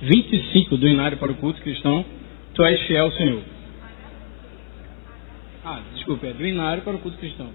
25 do Inário para o Culto Cristão, tu és fiel ao Senhor. Desculpa, é do Inário para o Culto Cristão.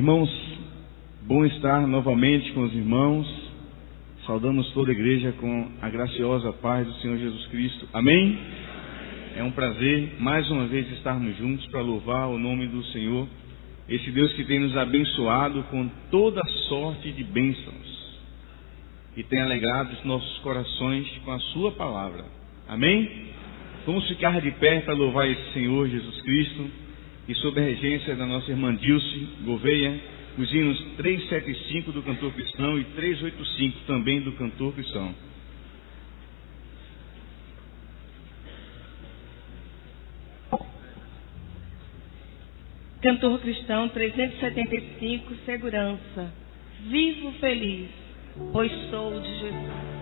Irmãos, bom estar novamente com os irmãos. Saudamos toda a igreja com a graciosa paz do Senhor Jesus Cristo. Amém? É um prazer mais uma vez estarmos juntos para louvar o nome do Senhor, esse Deus que tem nos abençoado com toda sorte de bênçãos e tem alegrado os nossos corações com a sua palavra. Amém? Vamos ficar de pé para louvar esse Senhor Jesus Cristo e sob a regência da nossa irmã Dilce Gouveia, os hinos 375 do cantor cristão e 385 também do cantor cristão. Cantor cristão 375, segurança. Vivo feliz, pois sou de Jesus.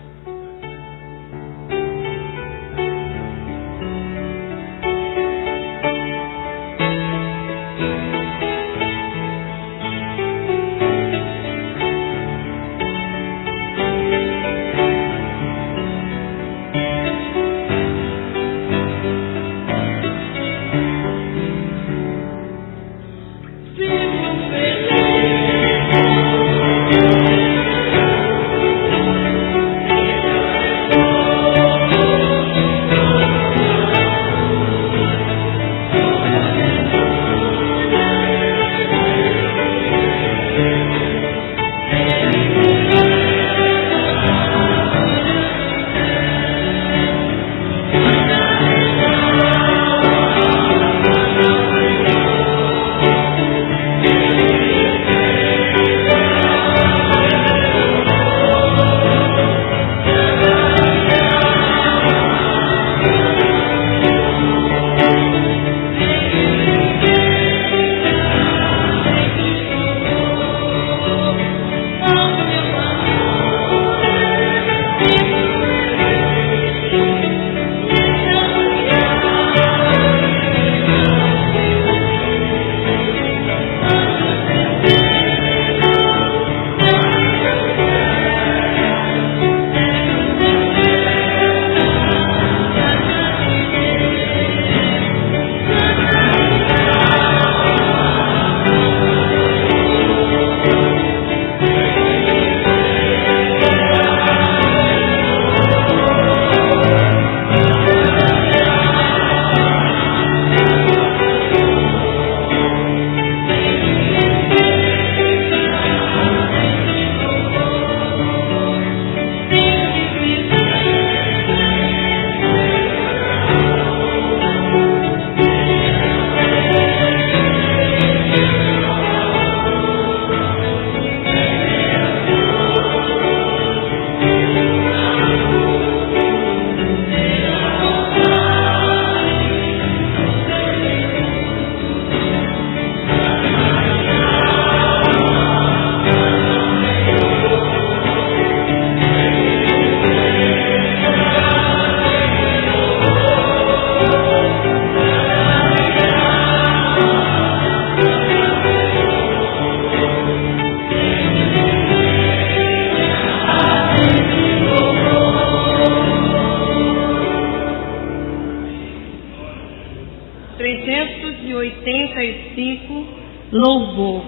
Louvor.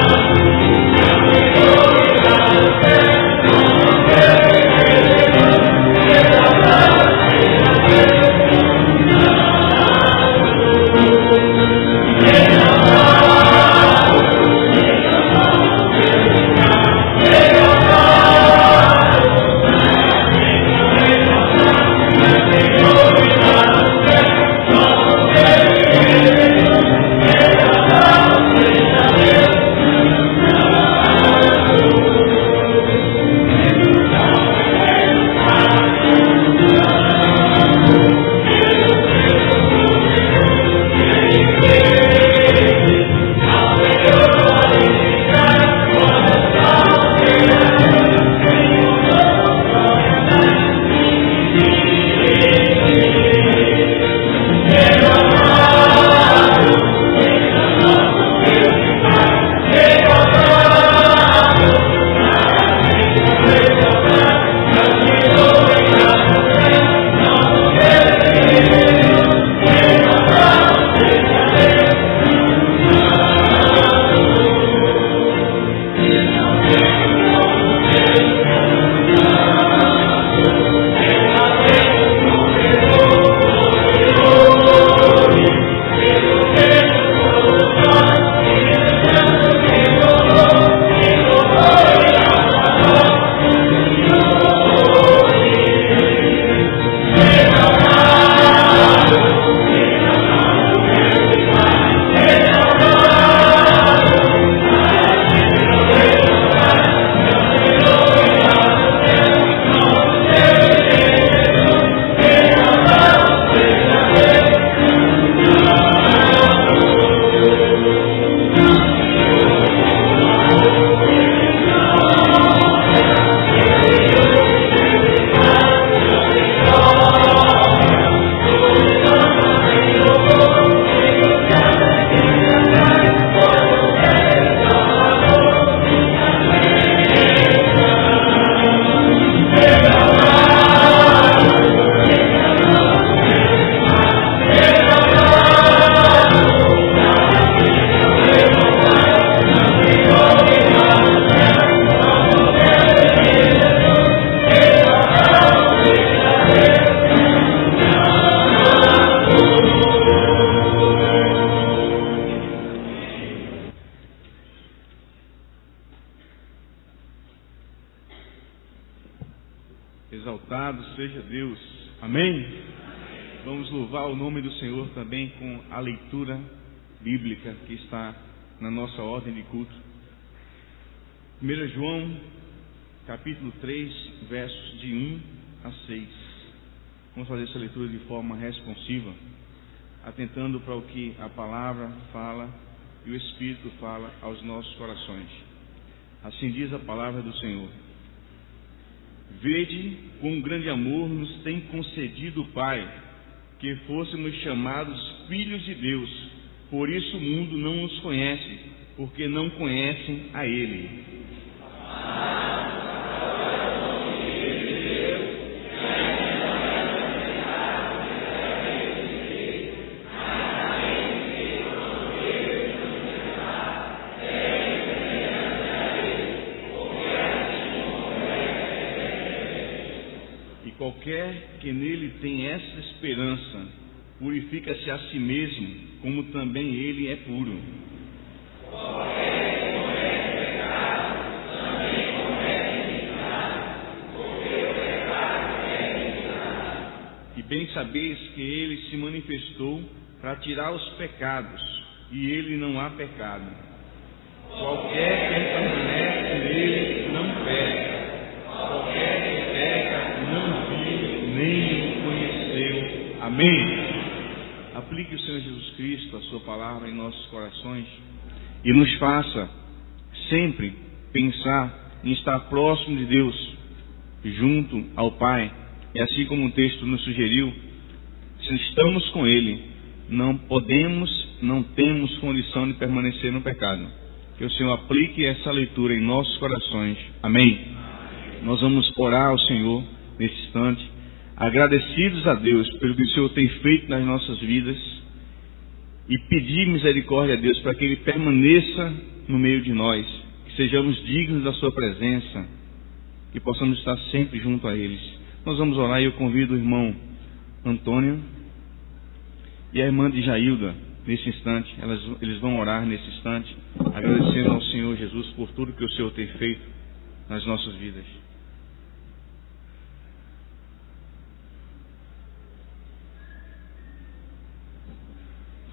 Oh, Exaltado seja Deus. Amém? Vamos louvar o nome do Senhor também com a leitura bíblica que está na nossa ordem de culto. 1 João, capítulo 3, versos de 1 a 6. Vamos fazer essa leitura de forma responsiva, atentando para o que a palavra fala e o Espírito fala aos nossos corações. Assim diz a palavra do Senhor. Vede com grande amor nos tem concedido o Pai, que fôssemos chamados filhos de Deus. Por isso o mundo não nos conhece, porque não conhecem a Ele. Qualquer que nele tem essa esperança, purifica-se a si mesmo, como também ele é puro. Qualquer que comete pecado, também comete iniquidade, porque o pecado é iniquidade. E bem sabeis que ele se manifestou para tirar os pecados, e ele não há pecado. Qualquer que permanece nele não peca. Qualquer que peca não nem o conheceu. Amém. Aplique o Senhor Jesus Cristo, a sua palavra, em nossos corações e nos faça sempre pensar em estar próximo de Deus, junto ao Pai. E assim como o texto nos sugeriu, se estamos com Ele, não temos condição de permanecer no pecado. Que o Senhor aplique essa leitura em nossos corações. Amém. Nós vamos orar ao Senhor nesse instante, agradecidos a Deus pelo que o Senhor tem feito nas nossas vidas, e pedir misericórdia a Deus para que Ele permaneça no meio de nós, que sejamos dignos da sua presença, que possamos estar sempre junto a eles. Nós vamos orar e eu convido o irmão Antônio e a irmã de Jailda nesse instante. Eles vão orar nesse instante, agradecendo ao Senhor Jesus por tudo que o Senhor tem feito nas nossas vidas.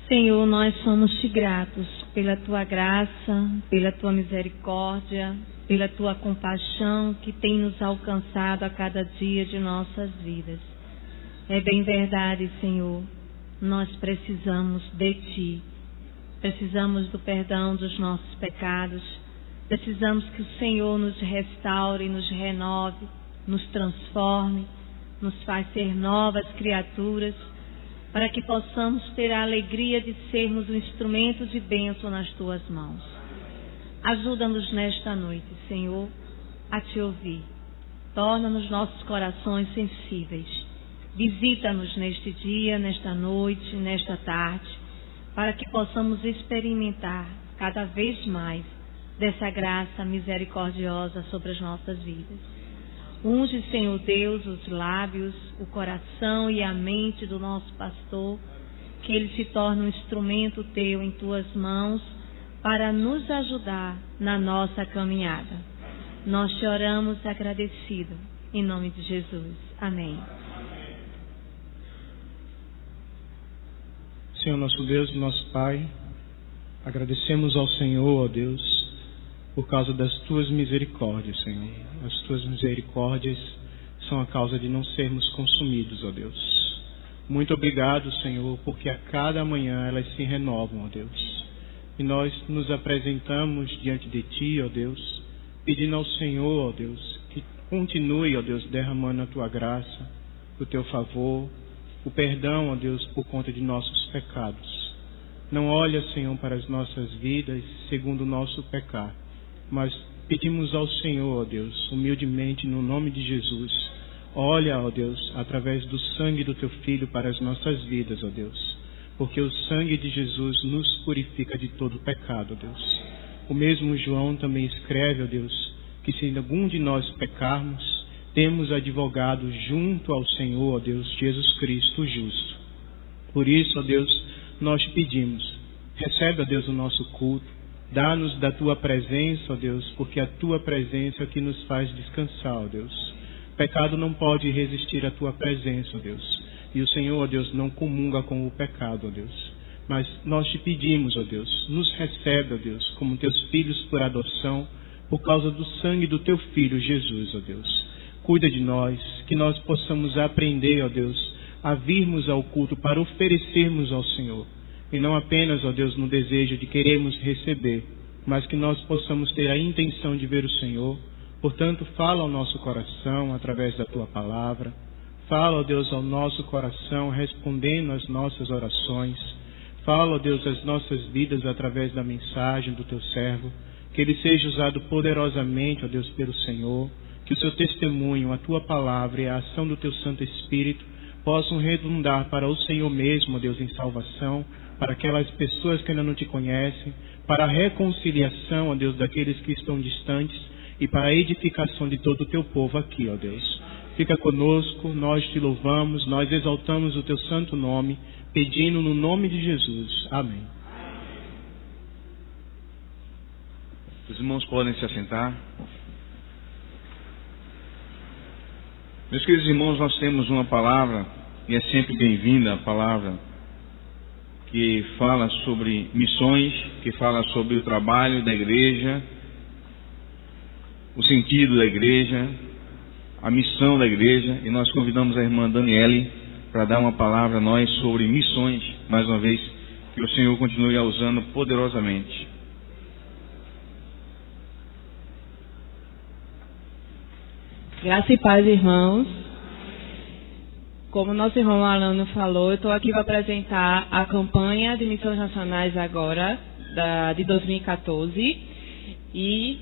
Senhor, nós somos-te gratos pela tua graça, pela tua misericórdia, pela tua compaixão que tem nos alcançado a cada dia de nossas vidas. É bem verdade, Senhor, nós precisamos de ti, precisamos do perdão dos nossos pecados, precisamos que o Senhor nos restaure, nos renove, nos transforme, nos faça ser novas criaturas, para que possamos ter a alegria de sermos um instrumento de bênção nas tuas mãos. Ajuda-nos nesta noite, Senhor, a te ouvir. Torna-nos nossos corações sensíveis. Visita-nos neste dia, nesta noite, nesta tarde, para que possamos experimentar cada vez mais dessa graça misericordiosa sobre as nossas vidas. Unge, Senhor Deus, os lábios, o coração e a mente do nosso pastor, que ele se torne um instrumento teu em tuas mãos para nos ajudar na nossa caminhada. Nós te oramos agradecido, em nome de Jesus. Amém. Senhor nosso Deus, nosso Pai, agradecemos ao Senhor, ó Deus, por causa das tuas misericórdias, Senhor. As tuas misericórdias são a causa de não sermos consumidos, ó Deus. Muito obrigado, Senhor, porque a cada manhã elas se renovam, ó Deus. E nós nos apresentamos diante de ti, ó Deus, pedindo ao Senhor, ó Deus, que continue, ó Deus, derramando a tua graça, o teu favor, o perdão, ó Deus, por conta de nossos pecados. Não olha, Senhor, para as nossas vidas segundo o nosso pecar, mas pedimos ao Senhor, ó Deus, humildemente, no nome de Jesus, olha, ó Deus, através do sangue do teu Filho para as nossas vidas, ó Deus, porque o sangue de Jesus nos purifica de todo pecado, ó Deus. O mesmo João também escreve, ó Deus, que se algum de nós pecarmos, temos advogado junto ao Senhor, ó Deus, Jesus Cristo o justo. Por isso, ó Deus, nós te pedimos, recebe, ó Deus, o nosso culto, dá-nos da tua presença, ó Deus, porque a tua presença é o que nos faz descansar, ó Deus. O pecado não pode resistir à tua presença, ó Deus. E o Senhor, ó Deus, não comunga com o pecado, ó Deus. Mas nós te pedimos, ó Deus, nos recebe, ó Deus, como teus filhos por adoção, por causa do sangue do teu Filho Jesus, ó Deus. Cuida de nós, que nós possamos aprender, ó Deus, a virmos ao culto para oferecermos ao Senhor. E não apenas, ó Deus, no desejo de queremos receber, mas que nós possamos ter a intenção de ver o Senhor. Portanto, fala ao nosso coração através da tua palavra. Fala, ó Deus, ao nosso coração, respondendo às nossas orações. Fala, ó Deus, às nossas vidas através da mensagem do teu servo. Que ele seja usado poderosamente, ó Deus, pelo Senhor. Que o seu testemunho, a tua palavra e a ação do teu Santo Espírito possam redundar para o Senhor mesmo, ó Deus, em salvação, para aquelas pessoas que ainda não te conhecem, para a reconciliação, ó Deus, daqueles que estão distantes e para a edificação de todo o teu povo aqui, ó Deus. Fica conosco, nós te louvamos, nós exaltamos o teu santo nome, pedindo no nome de Jesus. Amém. Os irmãos podem se assentar. Meus queridos irmãos, nós temos uma palavra, e é sempre bem-vinda a palavra, que fala sobre missões, que fala sobre o trabalho da igreja, o sentido da igreja, a missão da igreja, e nós convidamos a irmã Daniele para dar uma palavra a nós sobre missões, mais uma vez, que o Senhor continue a usando poderosamente. Graça e paz, irmãos. Como nosso irmão Alano falou, eu estou aqui para apresentar a campanha de missões nacionais agora, de 2014, e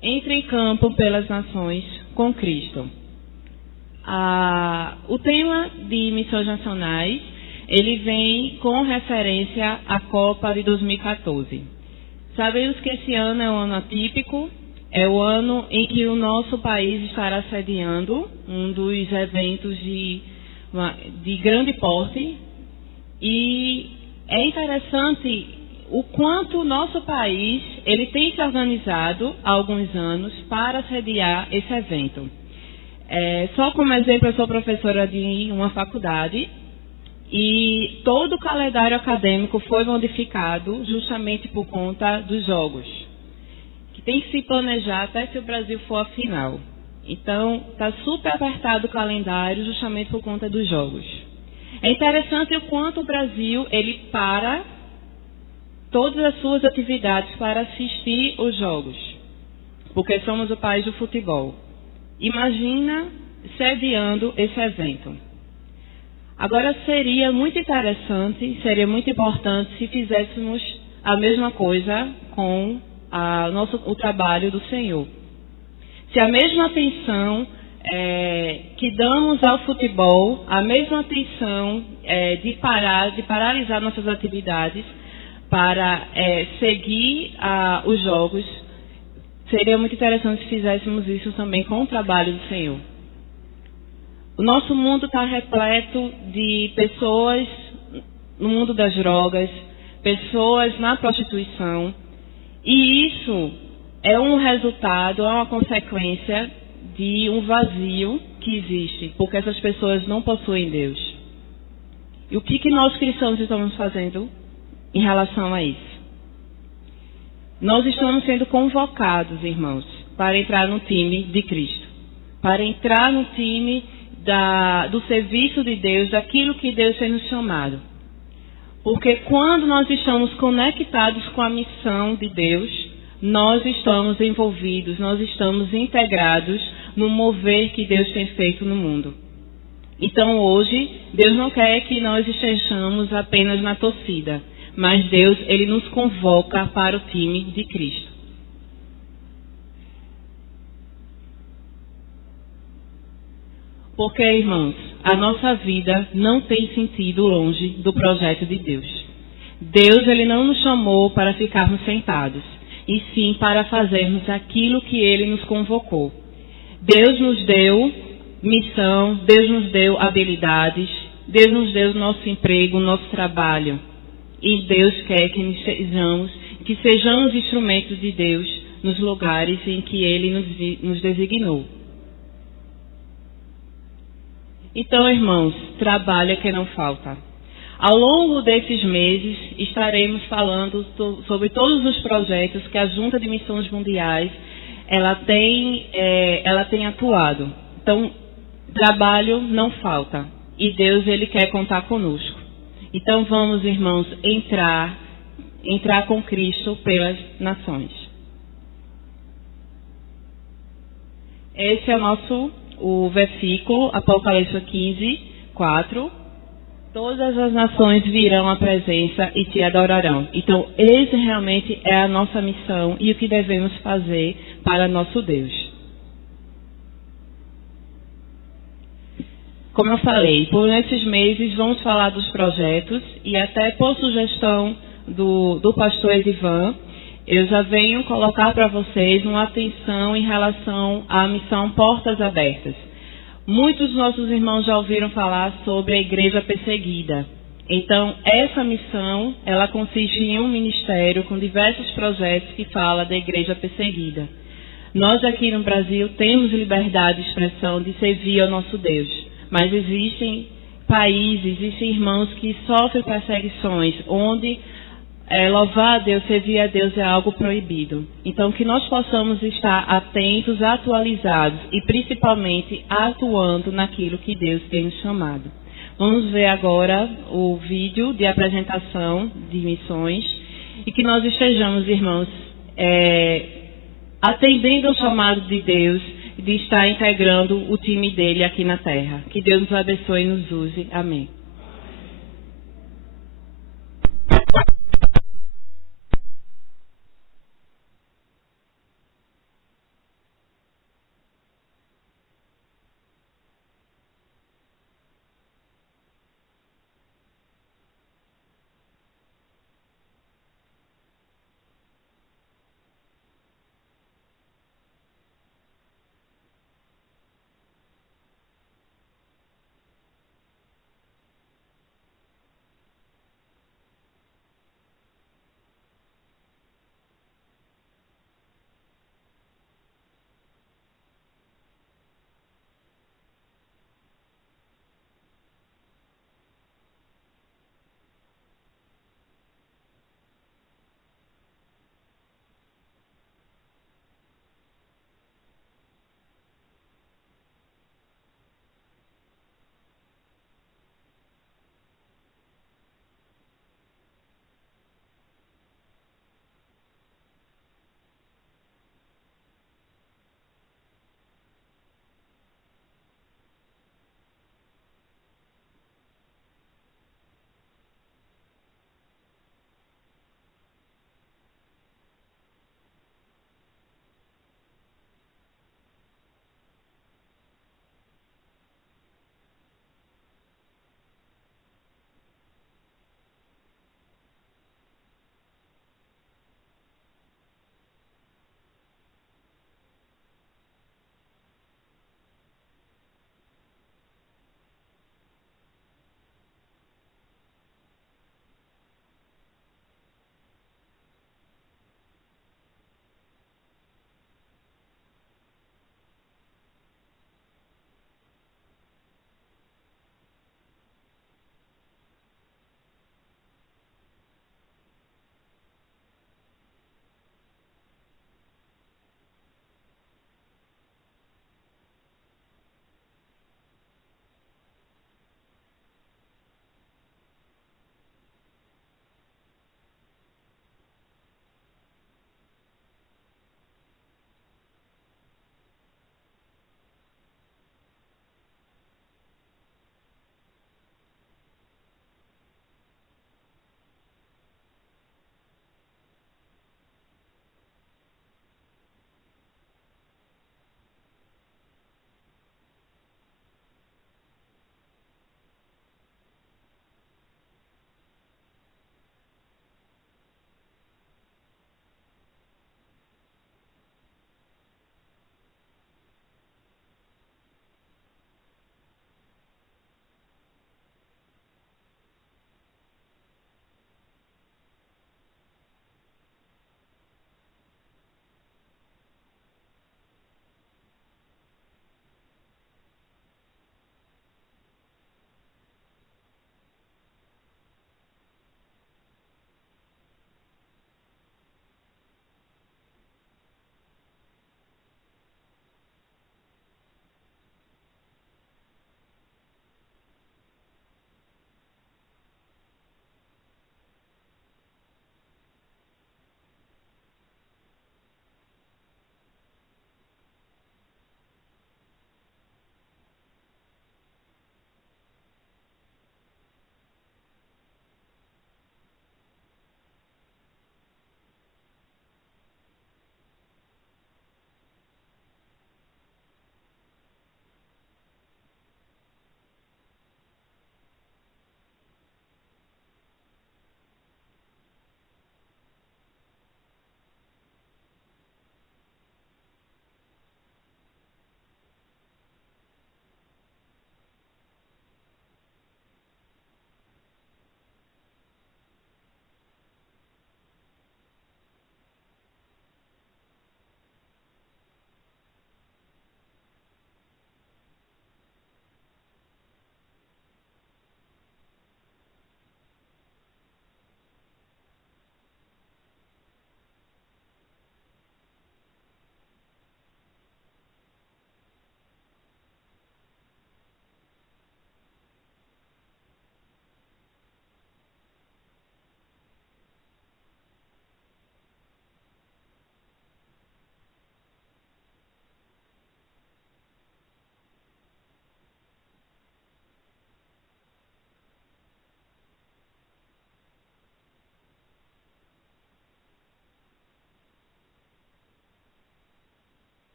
Entre em Campo pelas Nações com Cristo. O tema de missões nacionais, ele vem com referência à Copa de 2014. Sabemos que esse ano é um ano atípico, é o ano em que o nosso país estará sediando um dos eventos de grande porte, e é interessante o quanto o nosso país ele tem se organizado há alguns anos para sediar esse evento. Só como exemplo, eu sou professora de uma faculdade e todo o calendário acadêmico foi modificado justamente por conta dos jogos, que tem que se planejar até se o Brasil for a final. Então, está super apertado o calendário justamente por conta dos jogos. É interessante o quanto o Brasil ele para todas as suas atividades para assistir os jogos, porque somos o país do futebol. Imagina sediando esse evento. Agora, seria muito interessante, seria muito importante se fizéssemos a mesma coisa com o trabalho do Senhor. Se a mesma atenção que damos ao futebol, a mesma atenção de paralisar nossas atividades para seguir os jogos, seria muito interessante se fizéssemos isso também com o trabalho do Senhor. O nosso mundo está repleto de pessoas no mundo das drogas, pessoas na prostituição, e isso é um resultado, é uma consequência de um vazio que existe, porque essas pessoas não possuem Deus. E o que nós cristãos estamos fazendo em relação a isso? Nós estamos sendo convocados, irmãos, para entrar no time de Cristo, para entrar no time do serviço de Deus, daquilo que Deus tem nos chamado. Porque quando nós estamos conectados com a missão de Deus, nós estamos envolvidos, nós estamos integrados no mover que Deus tem feito no mundo. Então hoje, Deus não quer que nós estejamos apenas na torcida, mas Deus, Ele nos convoca para o time de Cristo. Porque, irmãos, a nossa vida não tem sentido longe do projeto de Deus. Deus, Ele não nos chamou para ficarmos sentados, e sim para fazermos aquilo que Ele nos convocou. Deus nos deu missão, Deus nos deu habilidades, Deus nos deu nosso emprego, nosso trabalho. E Deus quer que sejamos instrumentos de Deus nos lugares em que Ele nos designou. Então, irmãos, trabalho é que não falta. Ao longo desses meses, estaremos falando sobre todos os projetos que a Junta de Missões Mundiais ela tem atuado. Então, trabalho não falta. E Deus, Ele quer contar conosco. Então, vamos, irmãos, entrar com Cristo pelas nações. Esse é o versículo, Apocalipse 15, 4. Todas as nações virão à presença e te adorarão. Então, esse realmente é a nossa missão e o que devemos fazer para nosso Deus. Como eu falei, por esses meses vamos falar dos projetos e até por sugestão do pastor Edivan, eu já venho colocar para vocês uma atenção em relação à missão Portas Abertas. Muitos dos nossos irmãos já ouviram falar sobre a igreja perseguida. Então, essa missão, ela consiste em um ministério com diversos projetos que fala da igreja perseguida. Nós aqui no Brasil temos liberdade de expressão de servir ao nosso Deus, mas existem países, existem irmãos que sofrem perseguições, onde louvar a Deus, servir a Deus é algo proibido. Então, que nós possamos estar atentos, atualizados e principalmente atuando naquilo que Deus tem nos chamado. Vamos ver agora o vídeo de apresentação de missões e que nós estejamos, irmãos, atendendo ao chamado de Deus de estar integrando o time dele aqui na terra. Que Deus nos abençoe e nos use. Amém.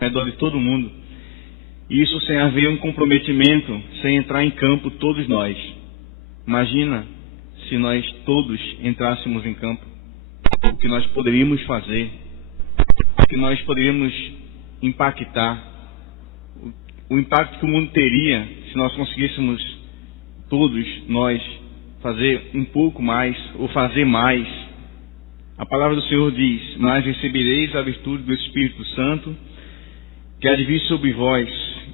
ao redor de todo mundo. Isso sem haver um comprometimento, sem entrar em campo todos nós. Imagina se nós todos entrássemos em campo, o que nós poderíamos fazer, o que nós poderíamos impactar, o impacto que o mundo teria se nós conseguíssemos todos nós fazer um pouco mais ou fazer mais. A palavra do Senhor diz: mas recebereis a virtude do Espírito Santo, que há de vir sobre vós,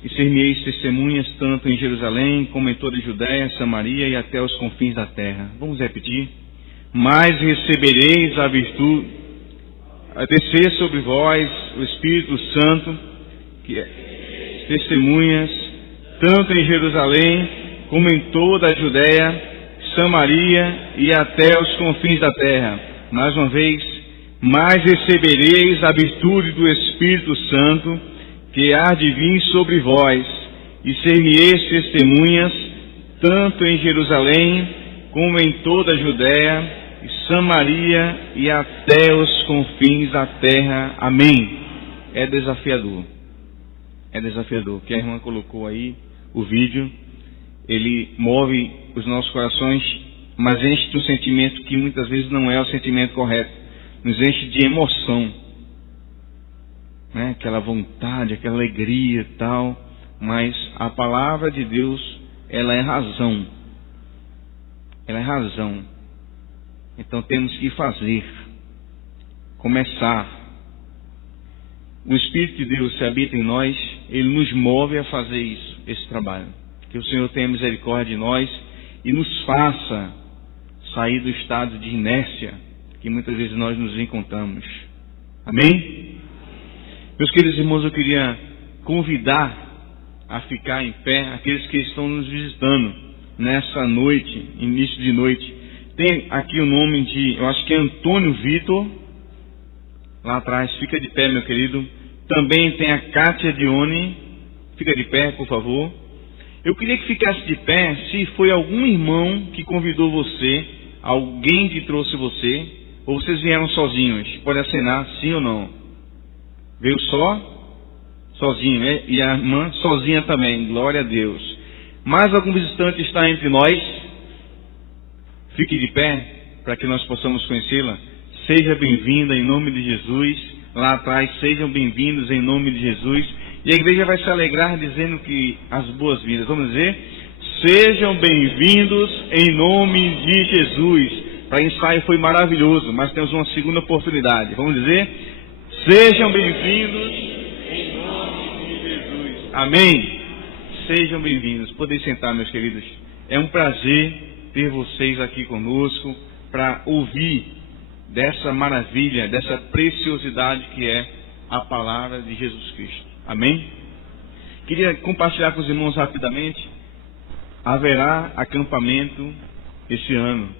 e ser-me-eis testemunhas tanto em Jerusalém como em toda a Judéia, Samaria e até os confins da terra. Vamos repetir? Mas recebereis a virtude, a descer sobre vós o Espírito Santo, que é testemunhas tanto em Jerusalém como em toda a Judéia, Samaria e até os confins da terra. Mais uma vez, mas recebereis a virtude do Espírito Santo, que há de vir sobre vós, e ser-me-eis testemunhas, tanto em Jerusalém, como em toda a Judéia, e Samaria, e até os confins da terra. Amém. É desafiador. É desafiador. Que a irmã colocou aí, o vídeo, ele move os nossos corações, mas enche de um sentimento que muitas vezes não é o sentimento correto. Nos enche de emoção, né? Aquela vontade, aquela alegria e tal. Mas a palavra de Deus, ela é razão. Ela é razão. Então temos que fazer, começar. O Espírito de Deus, se habita em nós, ele nos move a fazer isso, esse trabalho. Que o Senhor tenha misericórdia de nós e nos faça sair do estado de inércia que muitas vezes nós nos encontramos. Amém? Meus queridos irmãos, eu queria convidar a ficar em pé aqueles que estão nos visitando nessa noite, início de noite. Tem aqui o nome de, eu acho que é Antônio Vitor, lá atrás. Fica de pé, meu querido. Também tem a Kátia Dione. Fica de pé, por favor. Eu queria que ficasse de pé se foi algum irmão que convidou você, alguém que trouxe você, ou vocês vieram sozinhos. Pode acenar, sim ou não? Veio só? Sozinho, né? E a irmã sozinha também. Glória a Deus. Mais algum visitante está entre nós? Fique de pé para que nós possamos conhecê-la. Seja bem-vinda em nome de Jesus. Lá atrás, sejam bem-vindos em nome de Jesus. E a igreja vai se alegrar dizendo que as boas-vindas. Vamos dizer: sejam bem-vindos em nome de Jesus. Para ensaio foi maravilhoso, mas temos uma segunda oportunidade. Vamos dizer: sejam bem-vindos em nome de Jesus. Amém. Sejam bem-vindos. Podem sentar, meus queridos. É um prazer ter vocês aqui conosco para ouvir dessa maravilha, dessa preciosidade que é a palavra de Jesus Cristo. Amém? Queria compartilhar com os irmãos rapidamente. Haverá acampamento esse ano.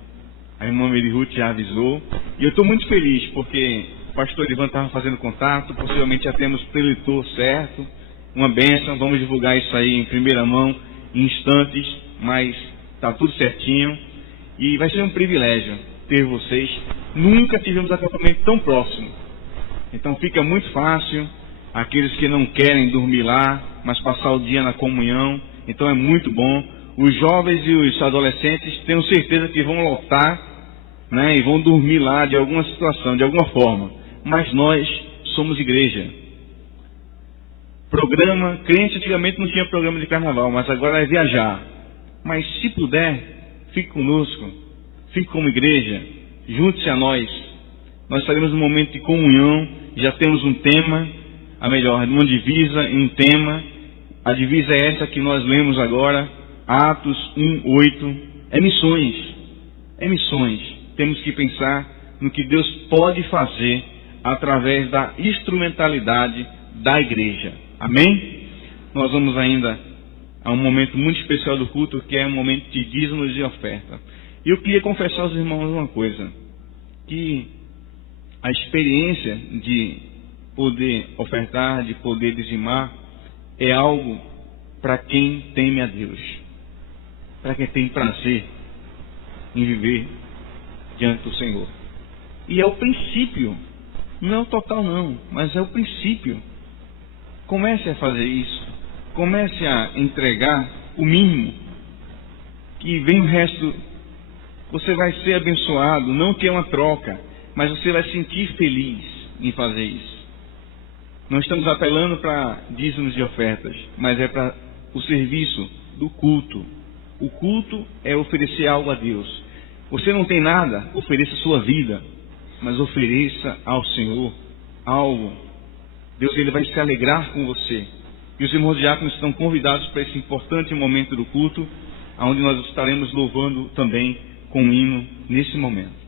A irmã Mary Ruth já avisou. E eu estou muito feliz porque o pastor Ivan estava fazendo contato. Possivelmente já temos o preletor certo. Uma bênção. Vamos divulgar isso aí em primeira mão, em instantes. Mas está tudo certinho. E vai ser um privilégio ter vocês. Nunca tivemos acampamento tão próximo. Então fica muito fácil. Aqueles que não querem dormir lá, mas passar o dia na comunhão. Então é muito bom. Os jovens e os adolescentes, tenho certeza que vão lotar, né, e vão dormir lá de alguma situação, de alguma forma. Mas nós somos igreja. Programa, crente antigamente não tinha programa de carnaval, mas agora é viajar. Mas se puder, fique conosco. Fique como igreja. Junte-se a nós. Nós estaremos num momento de comunhão. Já temos um tema. A melhor, uma divisa e um tema. A divisa é essa que nós lemos agora, Atos 1:8. É missões. É missões. Temos que pensar no que Deus pode fazer através da instrumentalidade da igreja. Amém? Nós vamos ainda a um momento muito especial do culto, que é um momento de dízimos e oferta. E eu queria confessar aos irmãos uma coisa, que a experiência de poder ofertar, de poder dizimar, é algo para quem teme a Deus, para quem tem prazer em viver diante do Senhor. E é o princípio, não é o total não, mas é o princípio. Comece a fazer isso. Comece a entregar o mínimo, que vem o resto. Você vai ser abençoado, não que é uma troca, mas você vai se sentir feliz em fazer isso. Não estamos apelando para dízimos e ofertas, mas é para o serviço do culto. O culto é oferecer algo a Deus. Você não tem nada, ofereça sua vida, mas ofereça ao Senhor algo. Deus, ele vai se alegrar com você. E os irmãos diáconos estão convidados para esse importante momento do culto, onde nós estaremos louvando também com um hino nesse momento.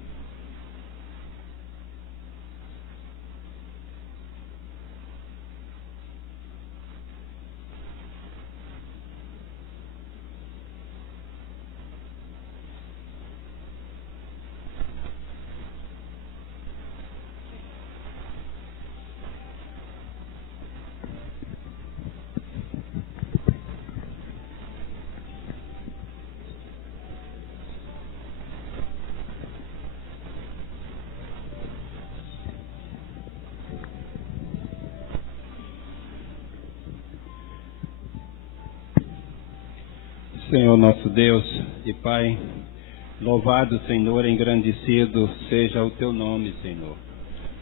Senhor nosso Deus e Pai, louvado, Senhor, engrandecido seja o Teu nome, Senhor.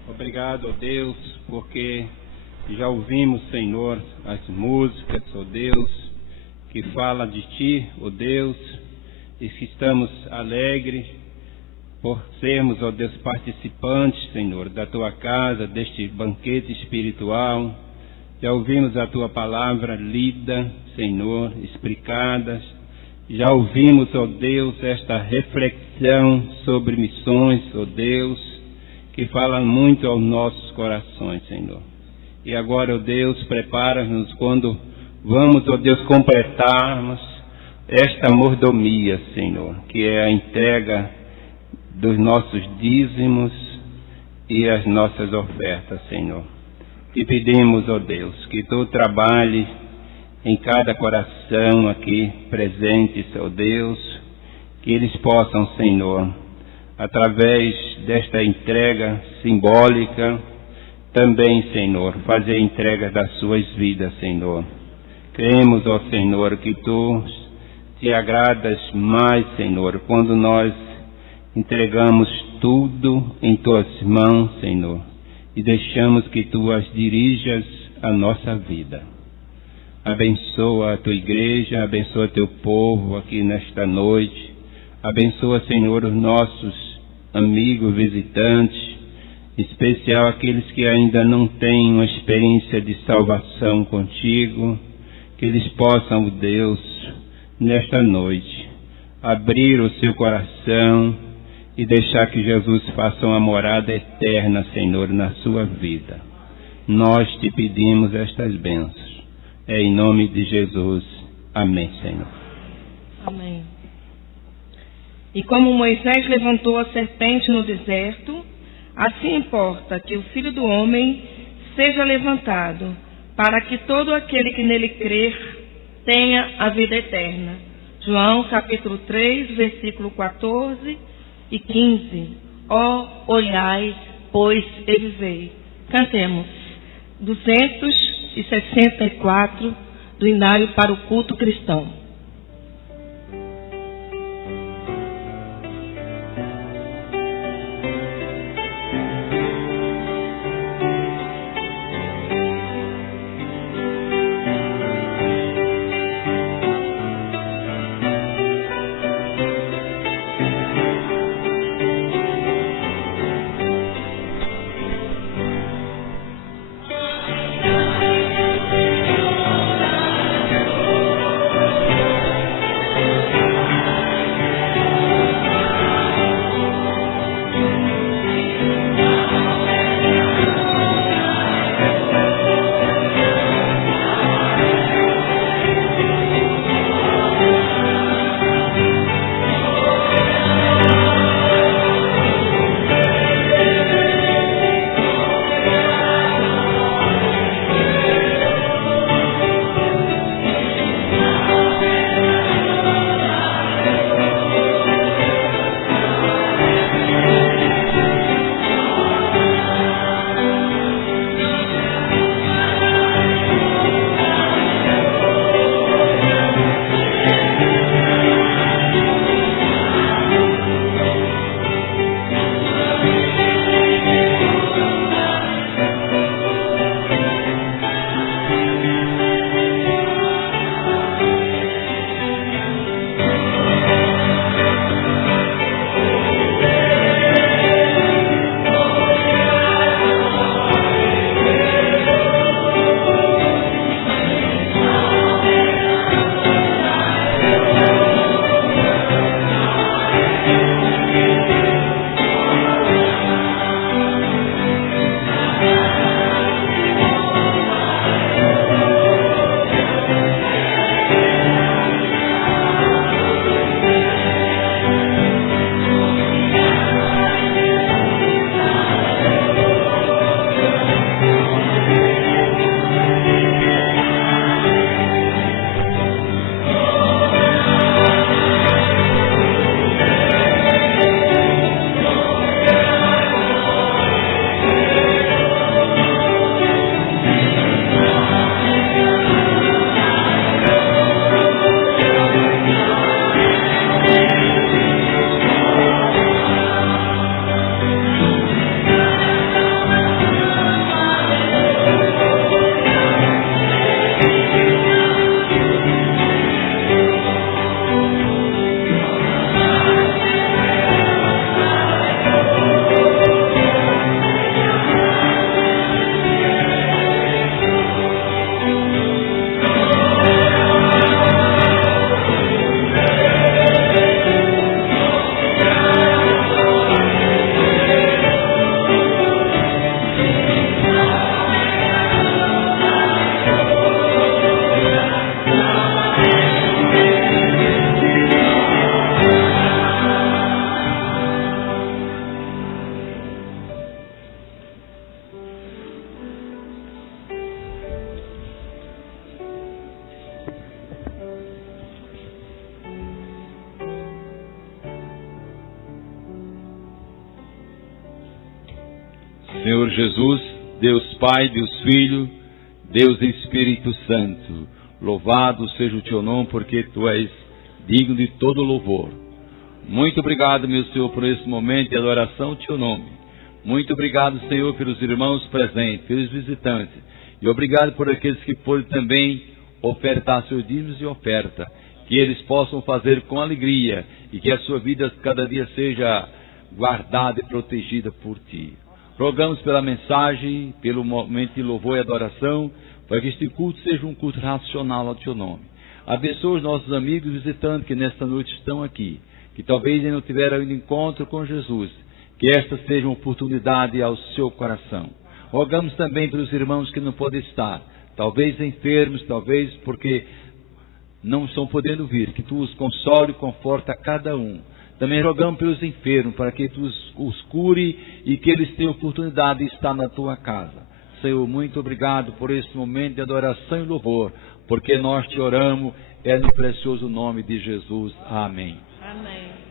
Obrigado, ó Deus, porque já ouvimos, Senhor, as músicas, ó Deus, que fala de Ti, ó Deus, e que estamos alegres por sermos, ó Deus, participantes, Senhor, da Tua casa, deste banquete espiritual. Já ouvimos a Tua palavra lida, Senhor, explicada. Já ouvimos, ó Deus, esta reflexão sobre missões, ó Deus, que fala muito aos nossos corações, Senhor. E agora, ó Deus, prepara-nos quando vamos, ó Deus, completarmos esta mordomia, Senhor, que é a entrega dos nossos dízimos e as nossas ofertas, Senhor. E pedimos, ó Deus, que Tu trabalhes em cada coração aqui presente, ó Deus, que eles possam, Senhor, através desta entrega simbólica, também, Senhor, fazer entrega das suas vidas, Senhor. Cremos, ó Senhor, que Tu te agradas mais, Senhor, quando nós entregamos tudo em Tuas mãos, Senhor, e deixamos que Tu as dirijas a nossa vida. Abençoa a Tua igreja, abençoa Teu povo aqui nesta noite. Abençoa, Senhor, os nossos amigos visitantes, em especial aqueles que ainda não têm uma experiência de salvação contigo, que eles possam, Deus, nesta noite, abrir o seu coração e deixar que Jesus faça uma morada eterna, Senhor, na sua vida. Nós te pedimos estas bênçãos. É em nome de Jesus. Amém, Senhor. Amém. E como Moisés levantou a serpente no deserto, assim importa que o Filho do Homem seja levantado, para que todo aquele que nele crer tenha a vida eterna. João capítulo 3, versículo 14 e 15. Ó, olhai, pois, e vivei. Cantemos. 264 do Inário para o Culto Cristão. Senhor Jesus, Deus Pai, Deus Filho, Deus Espírito Santo, louvado seja o teu nome, porque tu és digno de todo louvor. Muito obrigado, meu Senhor, por esse momento de adoração ao teu nome. Muito obrigado, Senhor, pelos irmãos presentes, pelos visitantes. E obrigado por aqueles que podem também ofertar seus dízimos e oferta. Que eles possam fazer com alegria e que a sua vida cada dia seja guardada e protegida por ti. Rogamos pela mensagem, pelo momento de louvor e adoração, para que este culto seja um culto racional ao teu nome. Abençoa os nossos amigos visitantes que nesta noite estão aqui, que talvez ainda não tiveram ainda encontro com Jesus, que esta seja uma oportunidade ao seu coração. Rogamos também pelos irmãos que não podem estar, talvez enfermos, talvez porque não estão podendo vir, que tu os console e conforta a cada um. Também rogamos pelos enfermos, para que tu os cure e que eles tenham oportunidade de estar na tua casa. Senhor, muito obrigado por esse momento de adoração e louvor, porque nós te oramos, é no precioso nome de Jesus. Amém. Amém.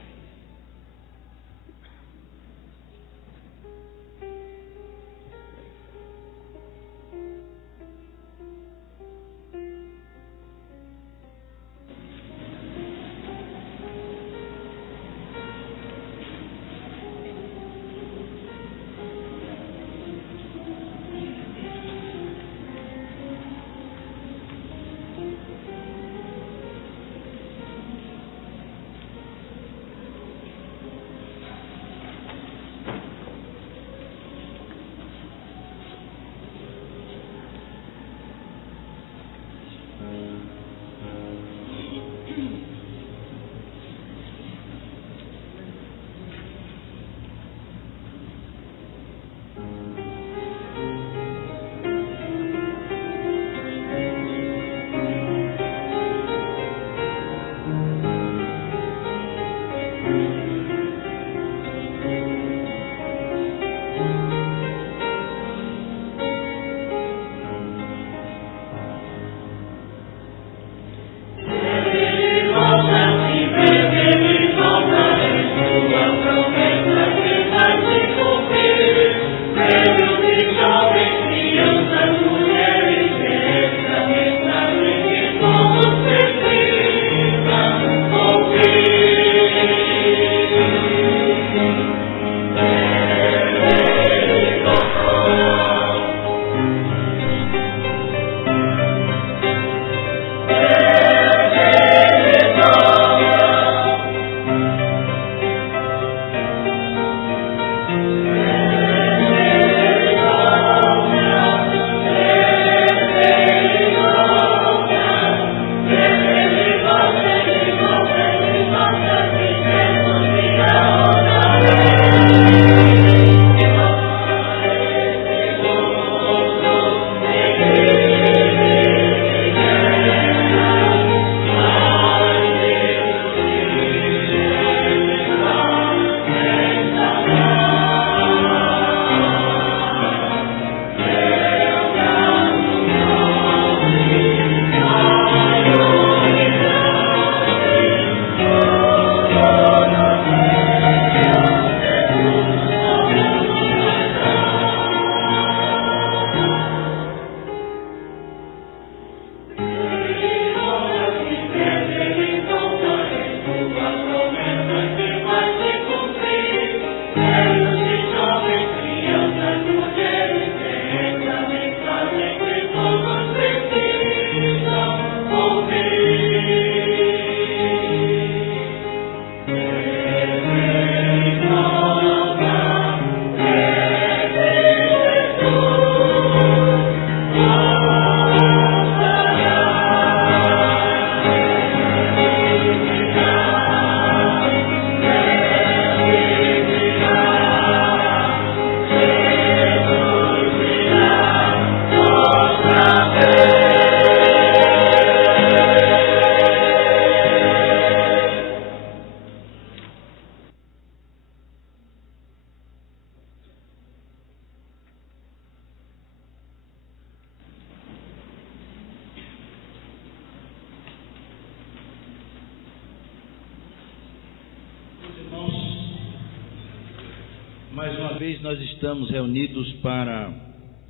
Mais uma vez nós estamos reunidos para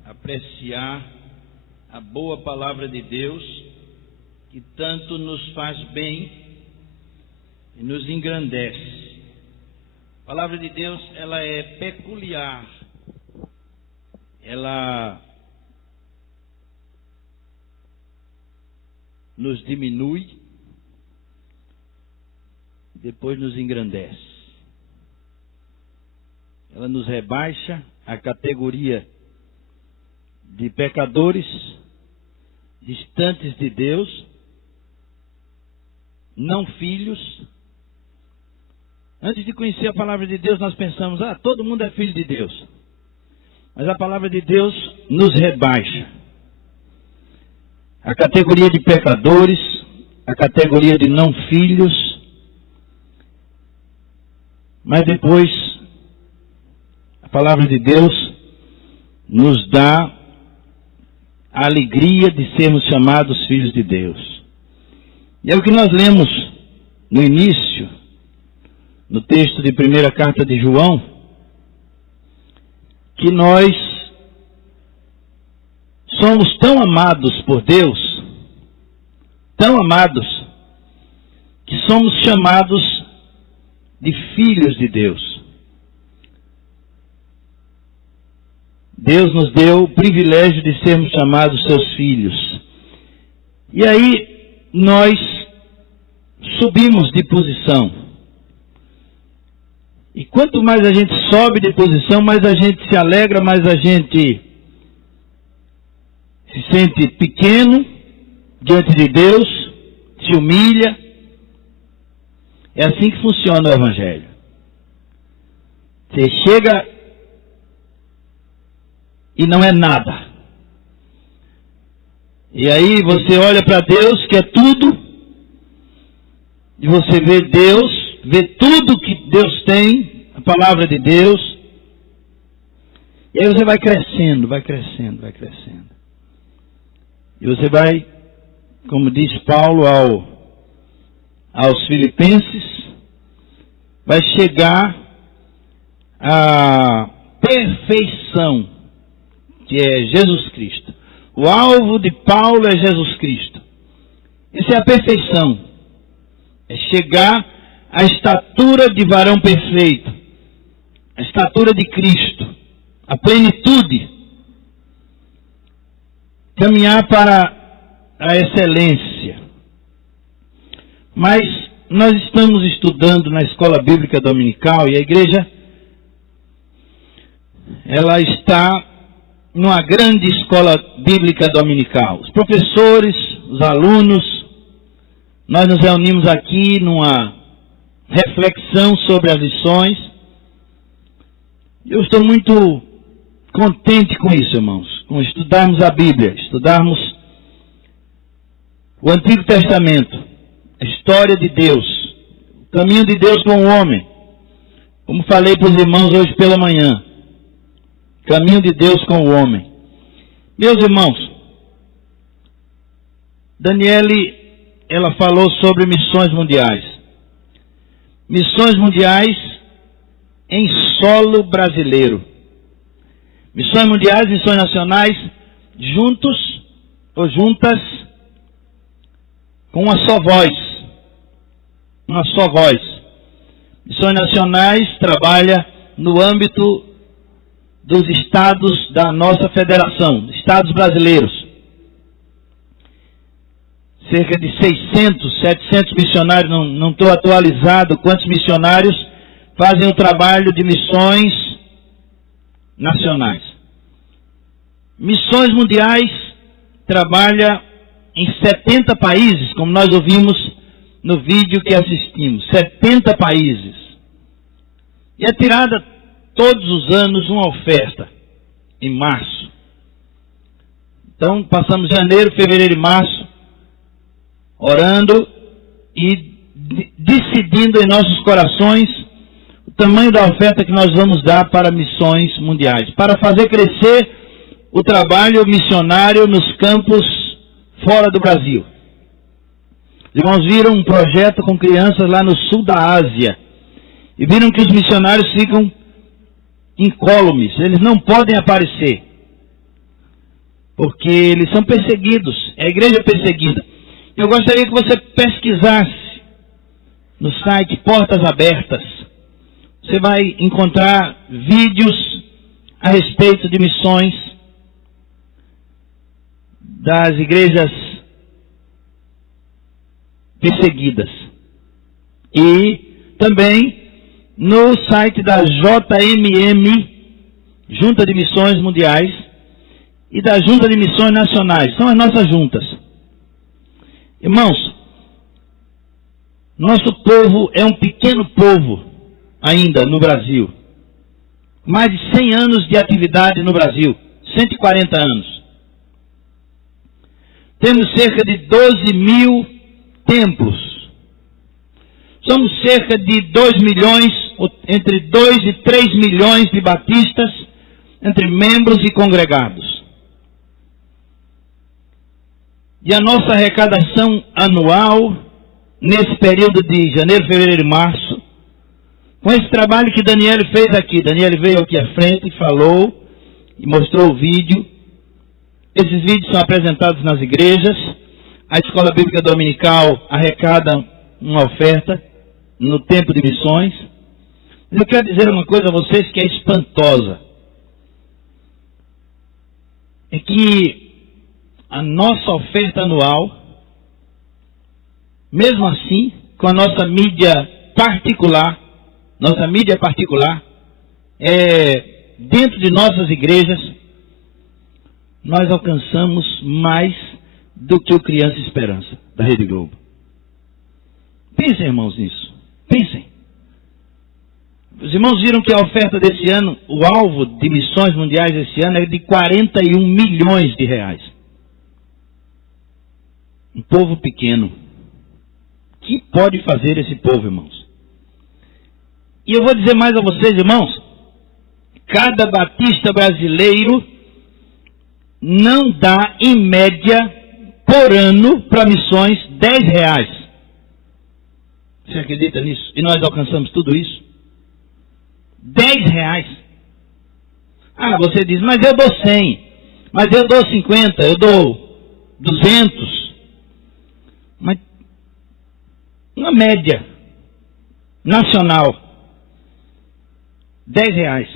apreciar a boa palavra de Deus, que tanto nos faz bem e nos engrandece. A palavra de Deus, ela é peculiar, ela nos diminui, depois nos engrandece. Ela nos rebaixa à categoria de pecadores, distantes de Deus, não filhos. Antes de conhecer a palavra de Deus, nós pensamos, todo mundo é filho de Deus. Mas a palavra de Deus nos rebaixa a categoria de pecadores, a categoria de não filhos. Mas depois, a palavra de Deus nos dá a alegria de sermos chamados filhos de Deus. E é o que nós lemos no início, no texto de primeira carta de João, que nós somos tão amados por Deus, tão amados, que somos chamados de filhos de Deus. Deus nos deu o privilégio de sermos chamados seus filhos. E aí nós subimos de posição. E quanto mais a gente sobe de posição, mais a gente se alegra, mais a gente se sente pequeno diante de Deus, se humilha. É assim que funciona o Evangelho. Você chega e não é nada. E aí você olha para Deus, que é tudo, e você vê Deus, vê tudo que Deus tem, a palavra de Deus, e aí você vai crescendo, vai crescendo, vai crescendo. E você vai, como diz Paulo aos Filipenses, vai chegar à perfeição, que é Jesus Cristo. O alvo de Paulo é Jesus Cristo. Isso é a perfeição. É chegar à estatura de varão perfeito. A estatura de Cristo. A plenitude. Caminhar para a excelência. Mas nós estamos estudando na escola bíblica dominical e a igreja, ela está numa grande escola bíblica dominical. Os professores, os alunos, nós nos reunimos aqui numa reflexão sobre as lições. Eu estou muito contente com isso, irmãos, com estudarmos a Bíblia, estudarmos o Antigo Testamento, a história de Deus, o caminho de Deus com o homem, como falei para os irmãos hoje pela manhã. Caminho de Deus com o homem. Meus irmãos, Daniele, ela falou sobre missões mundiais. Missões mundiais em solo brasileiro. Missões mundiais, missões nacionais, juntos ou juntas, com uma só voz. Uma só voz. Missões nacionais trabalha no âmbito dos estados da nossa federação, estados brasileiros. Cerca de 600, 700 missionários, não estou atualizado quantos missionários fazem o trabalho de missões nacionais. Missões mundiais trabalha em 70 países, como nós ouvimos no vídeo que assistimos. 70 países. E é tirada todos os anos uma oferta, em março. Então, passamos janeiro, fevereiro e março, orando e decidindo em nossos corações o tamanho da oferta que nós vamos dar para missões mundiais, para fazer crescer o trabalho missionário nos campos fora do Brasil. Os irmãos viram um projeto com crianças lá no sul da Ásia, e viram que os missionários ficam incólumes, eles não podem aparecer, porque eles são perseguidos, é a igreja perseguida. Eu gostaria que você pesquisasse no site Portas Abertas. Você vai encontrar vídeos a respeito de missões das igrejas perseguidas. E também no site da JMM, Junta de Missões Mundiais, e da Junta de Missões Nacionais. São as nossas juntas. Irmãos, nosso povo é um pequeno povo ainda no Brasil. Mais de 100 anos de atividade no Brasil. 140 anos. Temos cerca de 12 mil templos. Somos cerca de 2 milhões, entre 2 e 3 milhões de batistas, entre membros e congregados. E a nossa arrecadação anual, nesse período de janeiro, fevereiro e março, com esse trabalho que Daniele fez aqui. Daniele veio aqui à frente e falou, e mostrou o vídeo. Esses vídeos são apresentados nas igrejas. A Escola Bíblica Dominical arrecada uma oferta no tempo de missões. Mas eu quero dizer uma coisa a vocês que é espantosa. É que a nossa oferta anual, mesmo assim, com a nossa mídia particular, dentro de nossas igrejas, nós alcançamos mais do que o Criança Esperança, da Rede Globo. Pensem, irmãos, nisso. Pensem. Os irmãos viram que a oferta desse ano, o alvo de missões mundiais esse ano é de 41 milhões de reais. Um povo pequeno. O que pode fazer esse povo, irmãos? E eu vou dizer mais a vocês, irmãos. Cada batista brasileiro não dá, em média, por ano, para missões, 10 reais. Você acredita nisso? E nós alcançamos tudo isso? 10 reais. Ah, você diz, mas eu dou 100, mas eu dou 50, eu dou 200. Mas uma média nacional, 10 reais.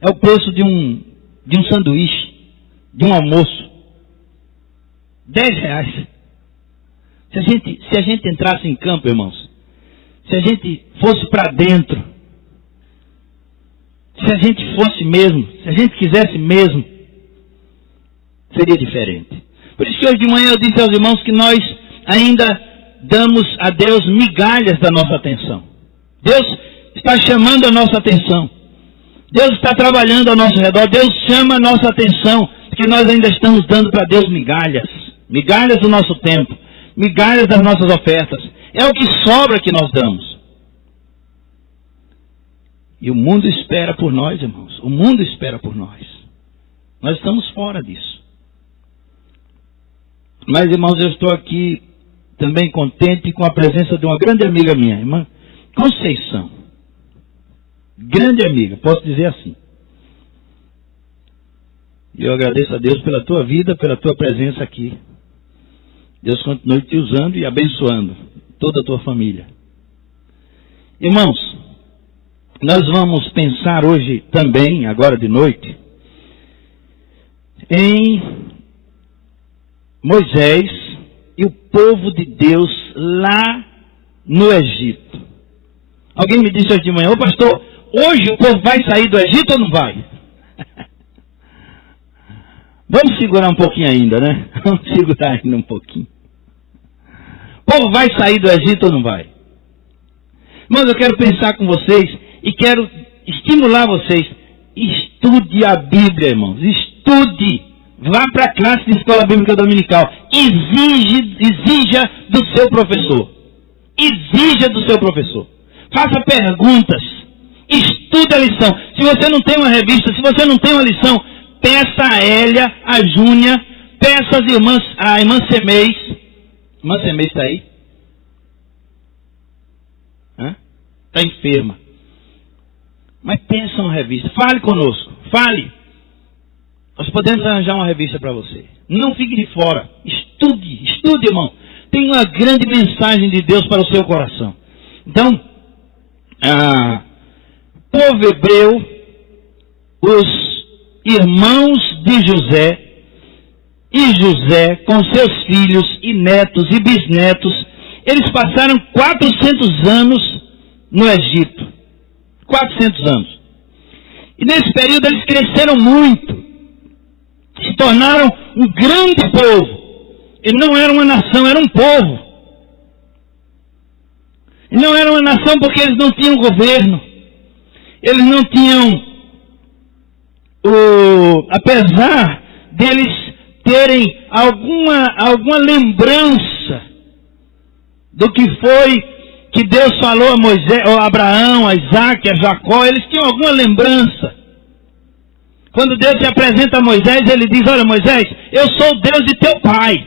É o preço de um sanduíche, de um almoço. 10 reais. Se a gente entrasse em campo, irmãos, se a gente fosse para dentro, se a gente fosse mesmo, se a gente quisesse mesmo, seria diferente. Por isso que hoje de manhã eu disse aos irmãos que nós ainda damos a Deus migalhas da nossa atenção. Deus está chamando a nossa atenção. Deus está trabalhando ao nosso redor. Deus chama a nossa atenção, porque nós ainda estamos dando para Deus migalhas. Migalhas do nosso tempo. Migalhas das nossas ofertas. É o que sobra que nós damos. E o mundo espera por nós, irmãos. O mundo espera por nós. Nós estamos fora disso. Mas, irmãos, eu estou aqui também contente com a presença de uma grande amiga minha, irmã Conceição. Grande amiga, posso dizer assim. E eu agradeço a Deus pela tua vida, pela tua presença aqui. Deus continue te usando e abençoando toda a tua família. Irmãos, nós vamos pensar hoje também, agora de noite, em Moisés e o povo de Deus lá no Egito. Alguém me disse hoje de manhã, ô pastor, hoje o povo vai sair do Egito ou não vai? Vamos segurar um pouquinho ainda, né? Vamos segurar ainda um pouquinho. O povo vai sair do Egito ou não vai? Mas eu quero pensar com vocês e quero estimular vocês. Estude a Bíblia, irmãos. Estude. Vá para a classe de Escola Bíblica Dominical. Exija do seu professor. Exija do seu professor. Faça perguntas. Estude a lição. Se você não tem uma revista, se você não tem uma lição, peça a Hélia, a Júnia, peça as irmãs, a irmã Semês. Irmã Semês está aí? Está enferma. Mas peça uma revista. Fale conosco. Fale. Nós podemos arranjar uma revista para você. Não fique de fora. Estude, irmão. Tem uma grande mensagem de Deus para o seu coração. Então, povo hebreu, os irmãos de José, e José, com seus filhos e netos e bisnetos, eles passaram 400 anos no Egito. 400 anos. E nesse período eles cresceram muito. Se tornaram um grande povo. Ele não era uma nação, era um povo. E não era uma nação porque eles não tinham governo. Eles não tinham, apesar deles terem alguma lembrança do que foi que Deus falou a Moisés, a Abraão, a Isaac, a Jacó, eles tinham alguma lembrança. Quando Deus se apresenta a Moisés, ele diz: olha, Moisés, eu sou o Deus de teu pai.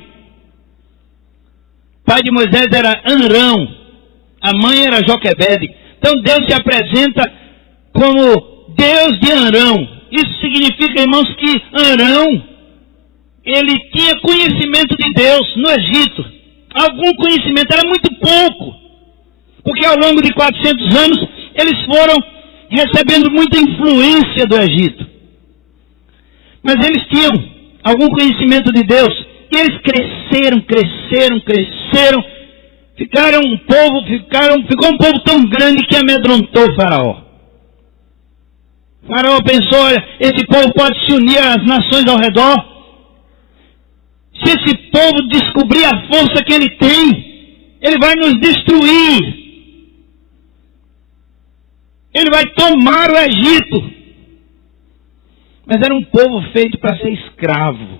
O pai de Moisés era Arão, a mãe era Joquebede. Então Deus se apresenta como Deus de Arão. Isso significa, irmãos, que Arão, ele tinha conhecimento de Deus no Egito. Algum conhecimento, era muito pouco. Porque ao longo de 400 anos, eles foram recebendo muita influência do Egito. Mas eles tinham algum conhecimento de Deus. E eles cresceram. Ficou um povo tão grande que amedrontou Faraó. Faraó pensou: olha, esse povo pode se unir às nações ao redor. Se esse povo descobrir a força que ele tem, ele vai nos destruir. Ele vai tomar o Egito. Mas era um povo feito para ser escravo.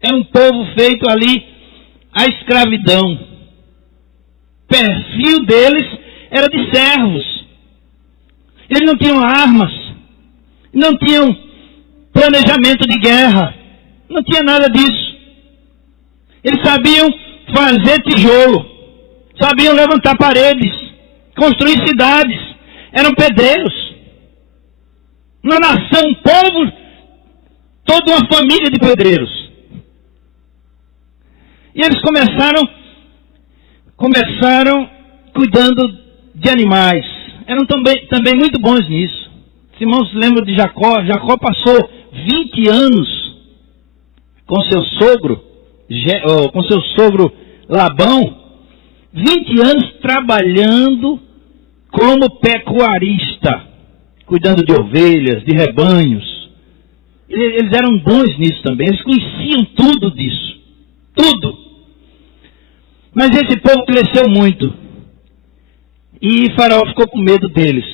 Era um povo feito ali à escravidão. O perfil deles era de servos. Eles não tinham armas. Não tinham planejamento de guerra. Não tinha nada disso. Eles sabiam fazer tijolo. Sabiam levantar paredes. Construir cidades. Eram pedreiros. Uma nação, um povo, toda uma família de pedreiros. E eles começaram cuidando de animais. Eram também muito bons nisso. Os irmãos se lembram de Jacó? Jacó passou 20 anos com seu sogro Labão, 20 anos trabalhando como pecuarista, cuidando de ovelhas, de rebanhos. Eles eram bons nisso também, eles conheciam tudo disso. Tudo. Mas esse povo cresceu muito. E Faraó ficou com medo deles.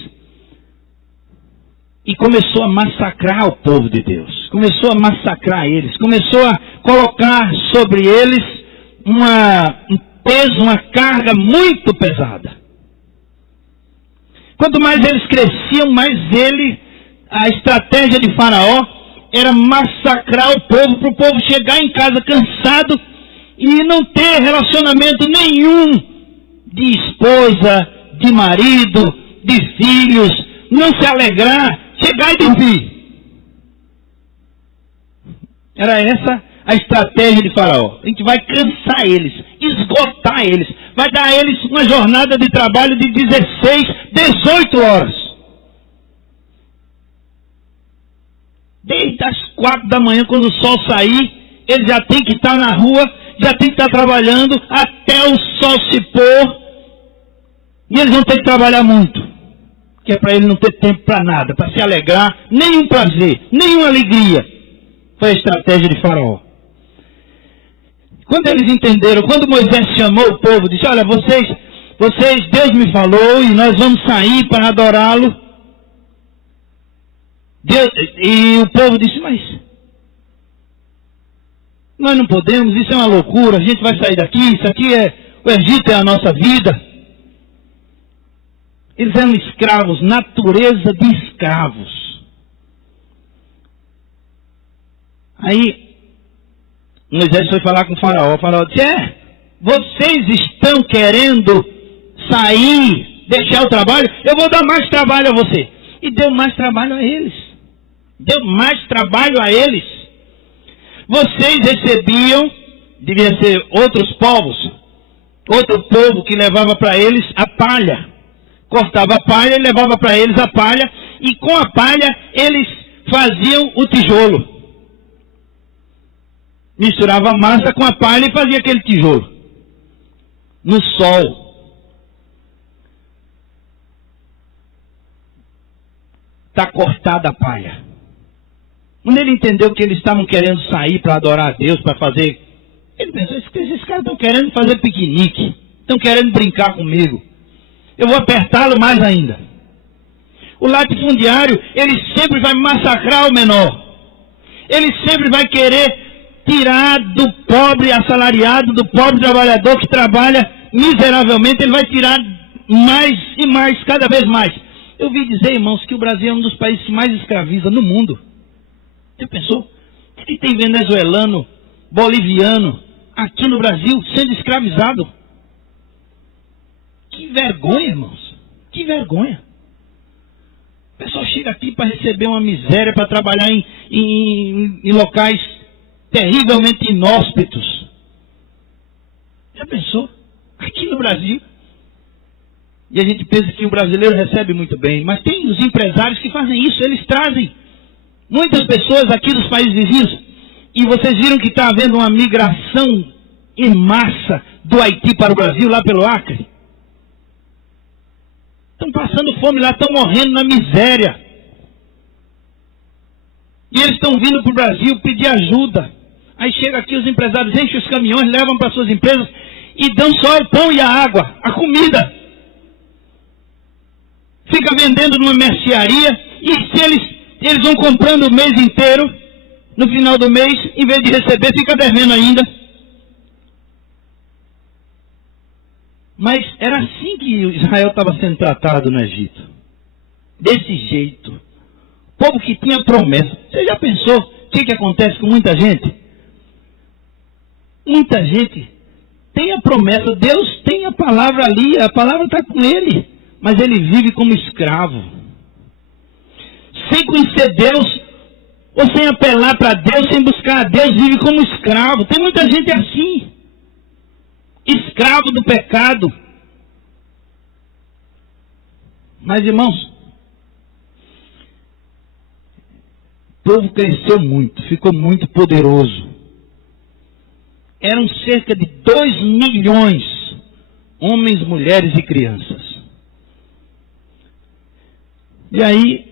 E começou a massacrar o povo de Deus. Começou a massacrar eles. Começou a colocar sobre eles um peso, uma carga muito pesada. Quanto mais eles cresciam, mais a estratégia de Faraó era massacrar o povo, para o povo chegar em casa cansado e não ter relacionamento nenhum de esposa, de marido, de filhos, não se alegrar, chegar e dormir. Era essa a estratégia de Faraó. A gente vai cansar eles, esgotar eles, vai dar a eles uma jornada de trabalho de 16, 18 horas. Desde as 4 da manhã, quando o sol sair, eles já tem que estar na rua, já tem que estar trabalhando até o sol se pôr. E eles vão ter que trabalhar muito, que é para ele não ter tempo para nada, para se alegrar, nenhum prazer, nenhuma alegria. Foi a estratégia de Faraó. Quando eles entenderam, quando Moisés chamou o povo, disse: olha, vocês, Deus me falou e nós vamos sair para adorá-lo. E o povo disse: mas nós não podemos, isso é uma loucura, a gente vai sair daqui, o Egito é a nossa vida. Eles eram escravos, natureza de escravos. Aí Moisés foi falar com o Faraó. O Faraó disse: vocês estão querendo sair, deixar o trabalho? Eu vou dar mais trabalho a você. E deu mais trabalho a eles. Deu mais trabalho a eles. Vocês recebiam, devia ser outros povos, outro povo que levava para eles a palha. Cortava a palha e levava para eles a palha. E com a palha eles faziam o tijolo. Misturava a massa com a palha e fazia aquele tijolo. No sol. Está cortada a palha. Quando ele entendeu que eles estavam querendo sair para adorar a Deus, para fazer... Ele pensou, esses caras estão querendo fazer piquenique. Estão querendo brincar comigo. Eu vou apertá-lo mais ainda. O latifundiário, ele sempre vai massacrar o menor. Ele sempre vai querer tirar do pobre assalariado, do pobre trabalhador que trabalha miseravelmente. Ele vai tirar mais e mais, cada vez mais. Eu ouvi dizer, irmãos, que o Brasil é um dos países que mais escraviza no mundo. Você pensou? Que tem venezuelano, boliviano, aqui no Brasil, sendo escravizado. Que vergonha, irmãos. Que vergonha. O pessoal chega aqui para receber uma miséria, para trabalhar em locais terrivelmente inóspitos. Já pensou? Aqui no Brasil. E a gente pensa que o brasileiro recebe muito bem. Mas tem os empresários que fazem isso. Eles trazem muitas pessoas aqui dos países vizinhos. E vocês viram que está havendo uma migração em massa do Haiti para o Brasil, lá pelo Acre. Estão passando fome lá, estão morrendo na miséria. E eles estão vindo para o Brasil pedir ajuda. Aí chega aqui os empresários, enchem os caminhões, levam para suas empresas e dão só o pão e a água, a comida. Fica vendendo numa mercearia e se eles vão comprando o mês inteiro, no final do mês, em vez de receber, fica devendo ainda. Mas era assim que Israel estava sendo tratado no Egito. Desse jeito. O povo que tinha promessa. Você já pensou o que acontece com muita gente? Muita gente tem a promessa. Deus tem a palavra ali. A palavra está com ele. Mas ele vive como escravo. Sem conhecer Deus, ou sem apelar para Deus, sem buscar a Deus, vive como escravo. Tem muita gente assim. Escravo do pecado. Mas, irmãos, o povo cresceu muito, ficou muito poderoso. Eram cerca de 2 milhões, homens, mulheres e crianças. E aí,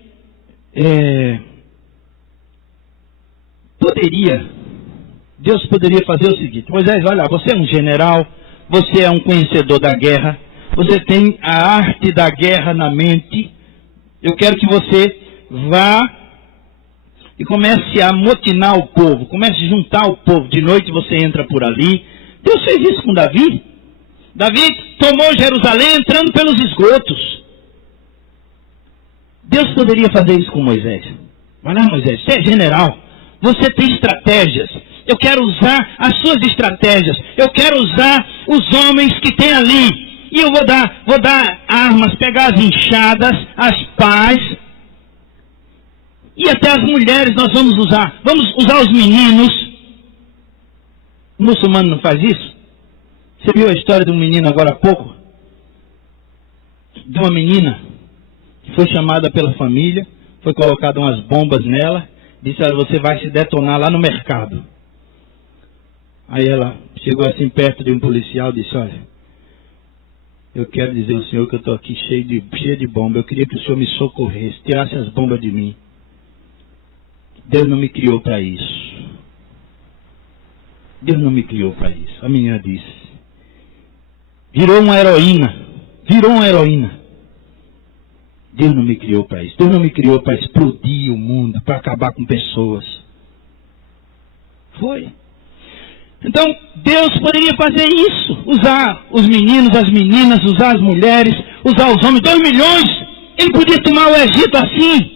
Deus poderia fazer o seguinte: Moisés, olha, você é um general, você é um conhecedor da guerra, você tem a arte da guerra na mente. Eu quero que você vá e comece a amotinar o povo, comece a juntar o povo. De noite você entra por ali. Deus fez isso com Davi. Davi tomou Jerusalém entrando pelos esgotos. Deus poderia fazer isso com Moisés. Vai lá, Moisés, você é general, você tem estratégias. Eu quero usar as suas estratégias. Eu quero usar os homens que tem ali. E eu vou dar armas, pegar as enxadas, as pás. E até as mulheres nós vamos usar. Vamos usar os meninos. O muçulmano não faz isso? Você viu a história de um menino agora há pouco? De uma menina que foi chamada pela família. Foi colocada umas bombas nela. Disse, olha, você vai se detonar lá no mercado. Aí ela chegou assim perto de um policial e disse, olha, eu quero dizer ao senhor que eu estou aqui cheio de bomba. Eu queria que o senhor me socorresse, tirasse as bombas de mim. Deus não me criou para isso. Deus não me criou para isso. A menina disse. Virou uma heroína. Deus não me criou para isso. Deus não me criou para explodir o mundo, para acabar com pessoas. Foi. Então, Deus poderia fazer isso. Usar os meninos, as meninas, usar as mulheres, usar os homens. 2 milhões. Ele podia tomar o Egito assim.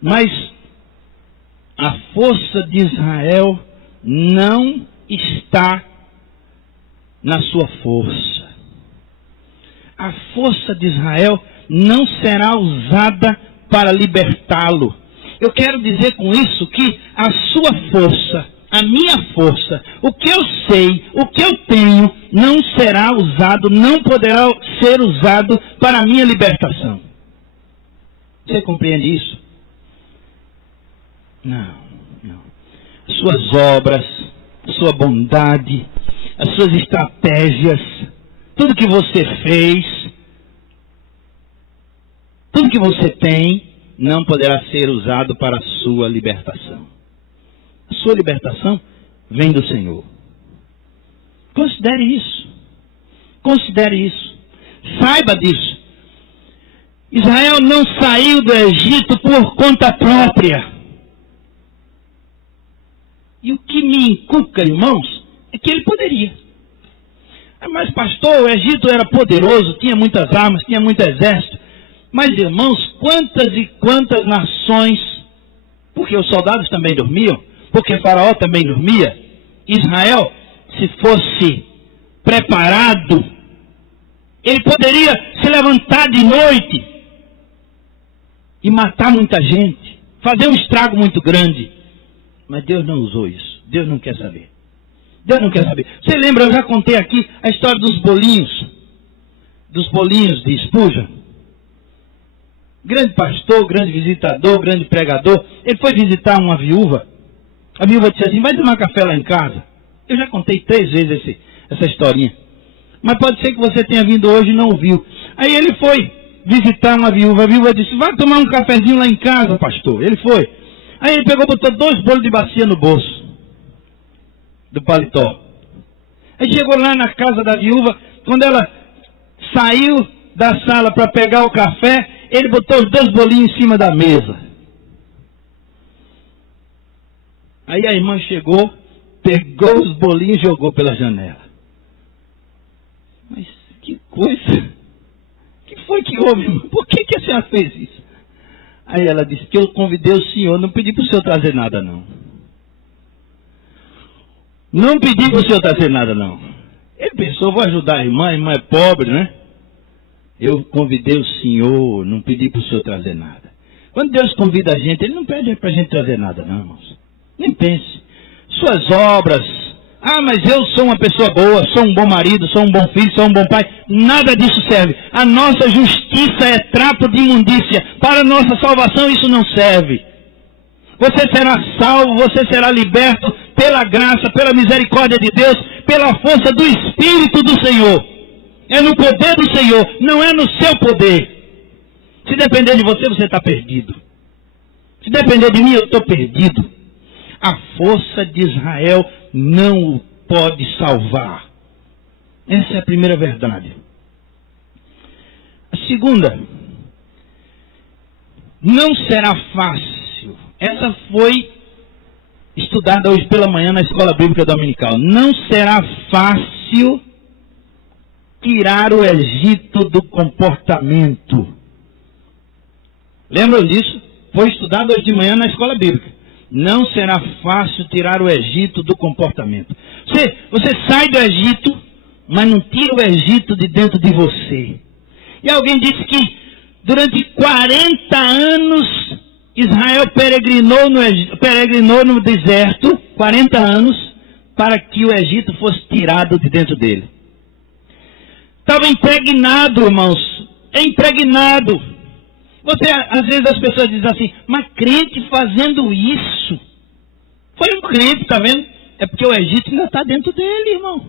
Mas a força de Israel não está na sua força. A força de Israel não será usada para libertá-lo. Eu quero dizer com isso que a sua força, a minha força, o que eu sei, o que eu tenho, não será usado, não poderá ser usado para a minha libertação. Você compreende isso? Não. Suas obras, sua bondade, as suas estratégias, tudo que você fez, tudo que você tem, não poderá ser usado para a sua libertação. A sua libertação vem do Senhor. Considere isso. Considere isso. Saiba disso. Israel não saiu do Egito por conta própria. E o que me inculca, irmãos, é que ele poderia. Mas, pastor, o Egito era poderoso, tinha muitas armas, tinha muito exército. Mas, irmãos, quantas e quantas nações, porque os soldados também dormiam, porque Faraó também dormia, Israel, se fosse preparado, ele poderia se levantar de noite e matar muita gente, fazer um estrago muito grande. Mas Deus não usou isso. Deus não quer saber. Deus não quer saber. Você lembra, eu já contei aqui a história dos bolinhos de Spurgeon. Grande pastor, grande visitador, grande pregador. Ele foi visitar uma viúva. A viúva disse assim, vai tomar café lá em casa. Eu já contei 3 vezes essa historinha. Mas pode ser que você tenha vindo hoje e não ouviu. Aí ele foi visitar uma viúva. A viúva disse, vai tomar um cafezinho lá em casa, pastor. Ele foi. Aí ele pegou, botou 2 bolos de bacia no bolso do paletó. Aí chegou lá na casa da viúva, quando ela saiu da sala para pegar o café, ele botou os 2 bolinhos em cima da mesa. Aí a irmã chegou, pegou os bolinhos e jogou pela janela. Mas que coisa! Que foi que houve, irmã? Por que a senhora fez isso? Aí ela disse que eu convidei o senhor, não pedi para o senhor trazer nada não. Não pedi para o senhor trazer nada não. Ele pensou, vou ajudar a irmã é pobre, né? Eu convidei o senhor, não pedi para o senhor trazer nada. Quando Deus convida a gente, Ele não pede para a gente trazer nada não, irmãos. Nem pense. Suas obras, mas eu sou uma pessoa boa, sou um bom marido, sou um bom filho, sou um bom pai. Nada disso serve. A nossa justiça é trapo de imundícia. Para a nossa salvação isso não serve. Você será salvo, você será liberto pela graça, pela misericórdia de Deus, pela força do Espírito do Senhor. É no poder do Senhor, não é no seu poder. Se depender de você, você está perdido. Se depender de mim, eu estou perdido. A força de Israel não o pode salvar. Essa é a primeira verdade. A segunda, não será fácil. Essa foi estudada hoje pela manhã na Escola Bíblica Dominical. Não será fácil tirar o Egito do comportamento. Lembram disso? Foi estudado hoje de manhã na Escola Bíblica. Não será fácil tirar o Egito do comportamento. Você sai do Egito, mas não tira o Egito de dentro de você. E alguém disse que durante 40 anos Israel peregrinou no deserto, 40 anos, para que o Egito fosse tirado de dentro dele. Estava impregnado, irmãos. É impregnado. Às vezes as pessoas dizem assim, mas crente fazendo isso? Foi um crente, está vendo? É porque o Egito ainda está dentro dele, irmão.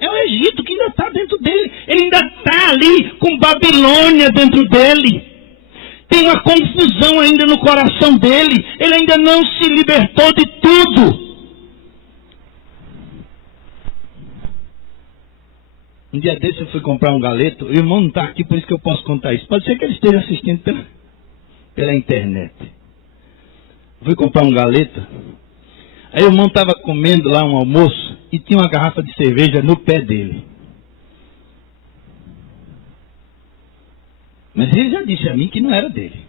É o Egito que ainda está dentro dele. Ele ainda está ali com Babilônia dentro dele. Tem uma confusão ainda no coração dele. Ele ainda não se libertou de tudo. Um dia desse eu fui comprar um galeto. O irmão não está aqui, por isso que eu posso contar isso. Pode ser que ele esteja assistindo pela internet. Eu fui comprar um galeto. Aí o irmão estava comendo lá um almoço e tinha uma garrafa de cerveja no pé dele. Mas ele já disse a mim que não era dele.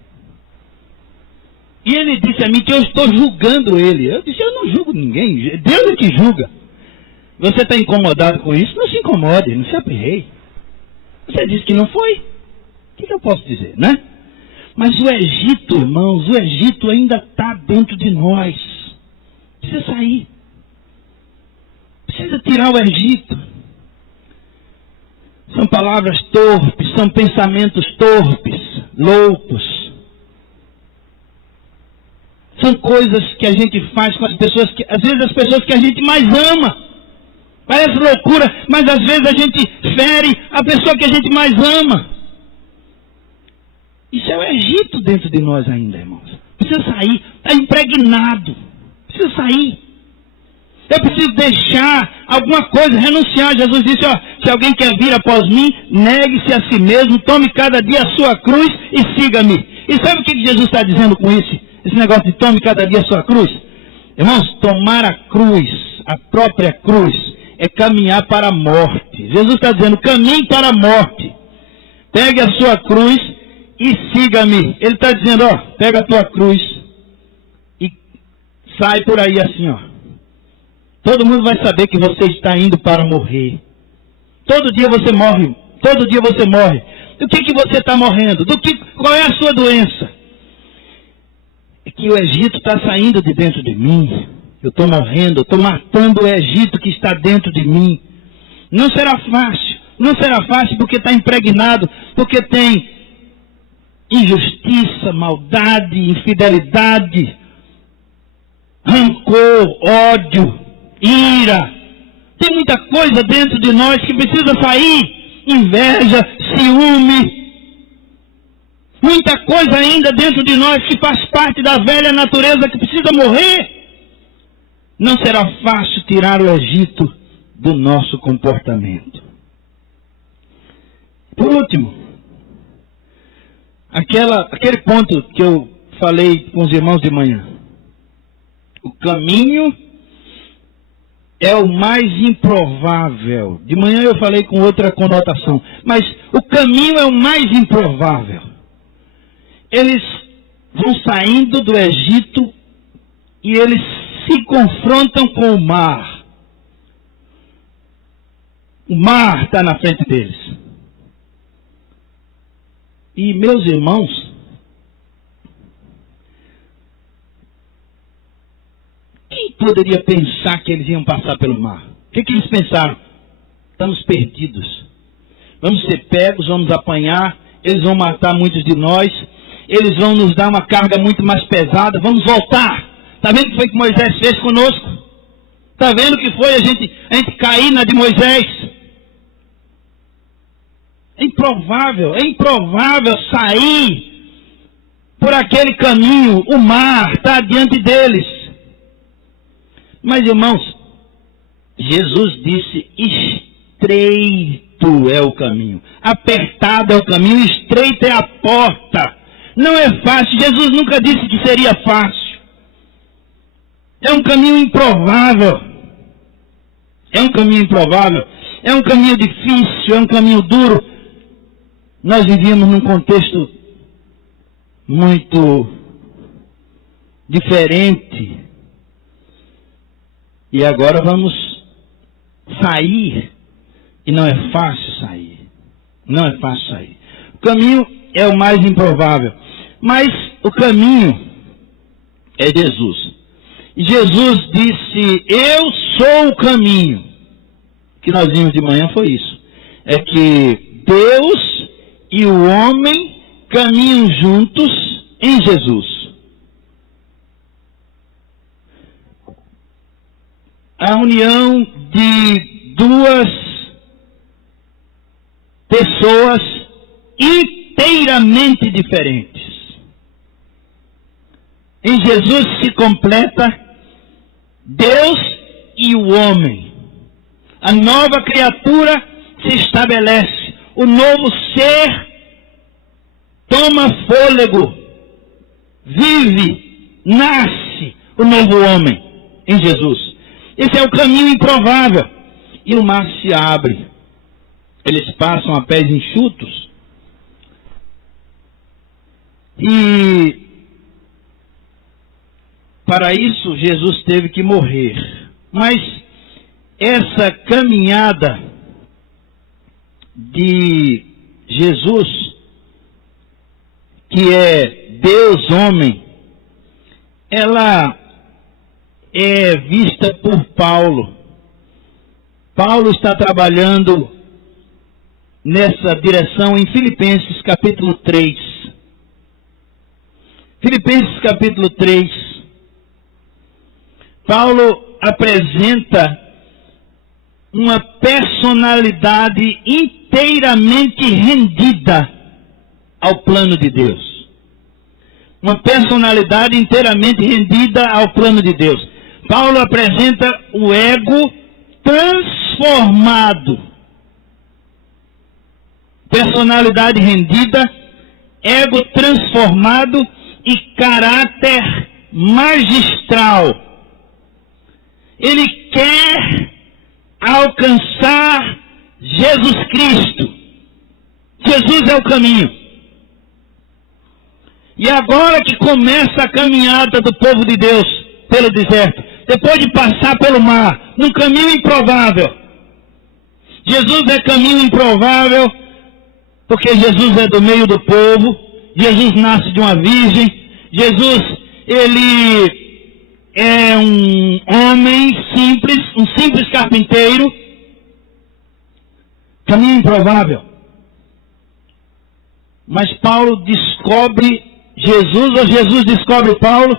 E ele disse a mim que eu estou julgando ele. Eu disse, eu não julgo ninguém. Deus é que julga. Você está incomodado com isso? Não se incomode, não se aperreie. Você disse que não foi. O que eu posso dizer, né? Mas o Egito, irmãos, o Egito ainda está dentro de nós. Precisa sair. Precisa tirar o Egito. São palavras torpes, são pensamentos torpes, loucos. São coisas que a gente faz com as pessoas, às vezes as pessoas que a gente mais ama. Parece loucura, mas às vezes a gente fere a pessoa que a gente mais ama. Isso é o Egito dentro de nós ainda, irmãos. Precisa sair, está impregnado. Precisa sair. Eu preciso deixar alguma coisa, renunciar. Jesus disse, ó, se alguém quer vir após mim, negue-se a si mesmo, tome cada dia a sua cruz e siga-me. E sabe o que Jesus está dizendo com isso? Esse negócio de tome cada dia a sua cruz? Irmãos, tomar a cruz, a própria cruz, é caminhar para a morte. Jesus está dizendo, caminhe para a morte. Pegue a sua cruz e siga-me. Ele está dizendo, ó, pega a tua cruz e sai por aí assim, ó. Todo mundo vai saber que você está indo para morrer. Todo dia você morre. Todo dia você morre. Do que você está morrendo? Qual é a sua doença? É que o Egito está saindo de dentro de mim. Eu estou morrendo, eu estou matando o Egito que está dentro de mim. Não será fácil. Não será fácil porque está impregnado, porque tem injustiça, maldade, infidelidade, rancor, ódio, ira. Tem muita coisa dentro de nós que precisa sair. Inveja, ciúme. Muita coisa ainda dentro de nós que faz parte da velha natureza que precisa morrer. Não será fácil tirar o Egito do nosso comportamento. Por último, aquele ponto que eu falei com os irmãos de manhã. O caminho é o mais improvável. De manhã eu falei com outra conotação. Mas o caminho é o mais improvável. Eles vão saindo do Egito e eles se confrontam com o mar. O mar está na frente deles. E, meus irmãos, quem poderia pensar que eles iam passar pelo mar? O que eles pensaram? Estamos perdidos. Vamos ser pegos, vamos apanhar, eles vão matar muitos de nós, eles vão nos dar uma carga muito mais pesada, vamos voltar. Está vendo o que foi que Moisés fez conosco? Está vendo o que foi a gente cair na de Moisés? É improvável sair por aquele caminho. O mar está diante deles. Mas, irmãos, Jesus disse, estreito é o caminho, apertado é o caminho, estreita é a porta. Não é fácil. Jesus nunca disse que seria fácil. É um caminho improvável. É um caminho improvável. É um caminho difícil, é um caminho duro. Nós vivíamos num contexto muito diferente. E agora vamos sair. E não é fácil sair. Não é fácil sair. O caminho é o mais improvável. Mas o caminho é Jesus. E Jesus disse, eu sou o caminho. O que nós vimos de manhã foi isso. É que Deus e o homem caminham juntos em Jesus. A união de duas pessoas inteiramente diferentes. Em Jesus se completa Deus e o homem. A nova criatura se estabelece. O novo ser toma fôlego, vive, nasce o novo homem em Jesus. Esse é o caminho improvável. E o mar se abre. Eles passam a pés enxutos. E para isso Jesus teve que morrer. Mas essa caminhada de Jesus que é Deus homem, ela é vista por Paulo. Paulo está trabalhando nessa direção em Filipenses capítulo 3. Filipenses capítulo 3. Paulo apresenta uma personalidade inteiramente rendida ao plano de Deus. Uma personalidade inteiramente rendida ao plano de Deus. Paulo apresenta o ego transformado. Personalidade rendida, ego transformado e caráter magistral. Ele quer alcançar Jesus Cristo. Jesus é o caminho. E agora que começa a caminhada do povo de Deus pelo deserto, depois de passar pelo mar, num caminho improvável. Jesus é caminho improvável, porque Jesus é do meio do povo, Jesus nasce de uma virgem, Jesus, ele é um homem simples, um simples carpinteiro, caminho improvável. Mas Paulo descobre Jesus, ou Jesus descobre Paulo,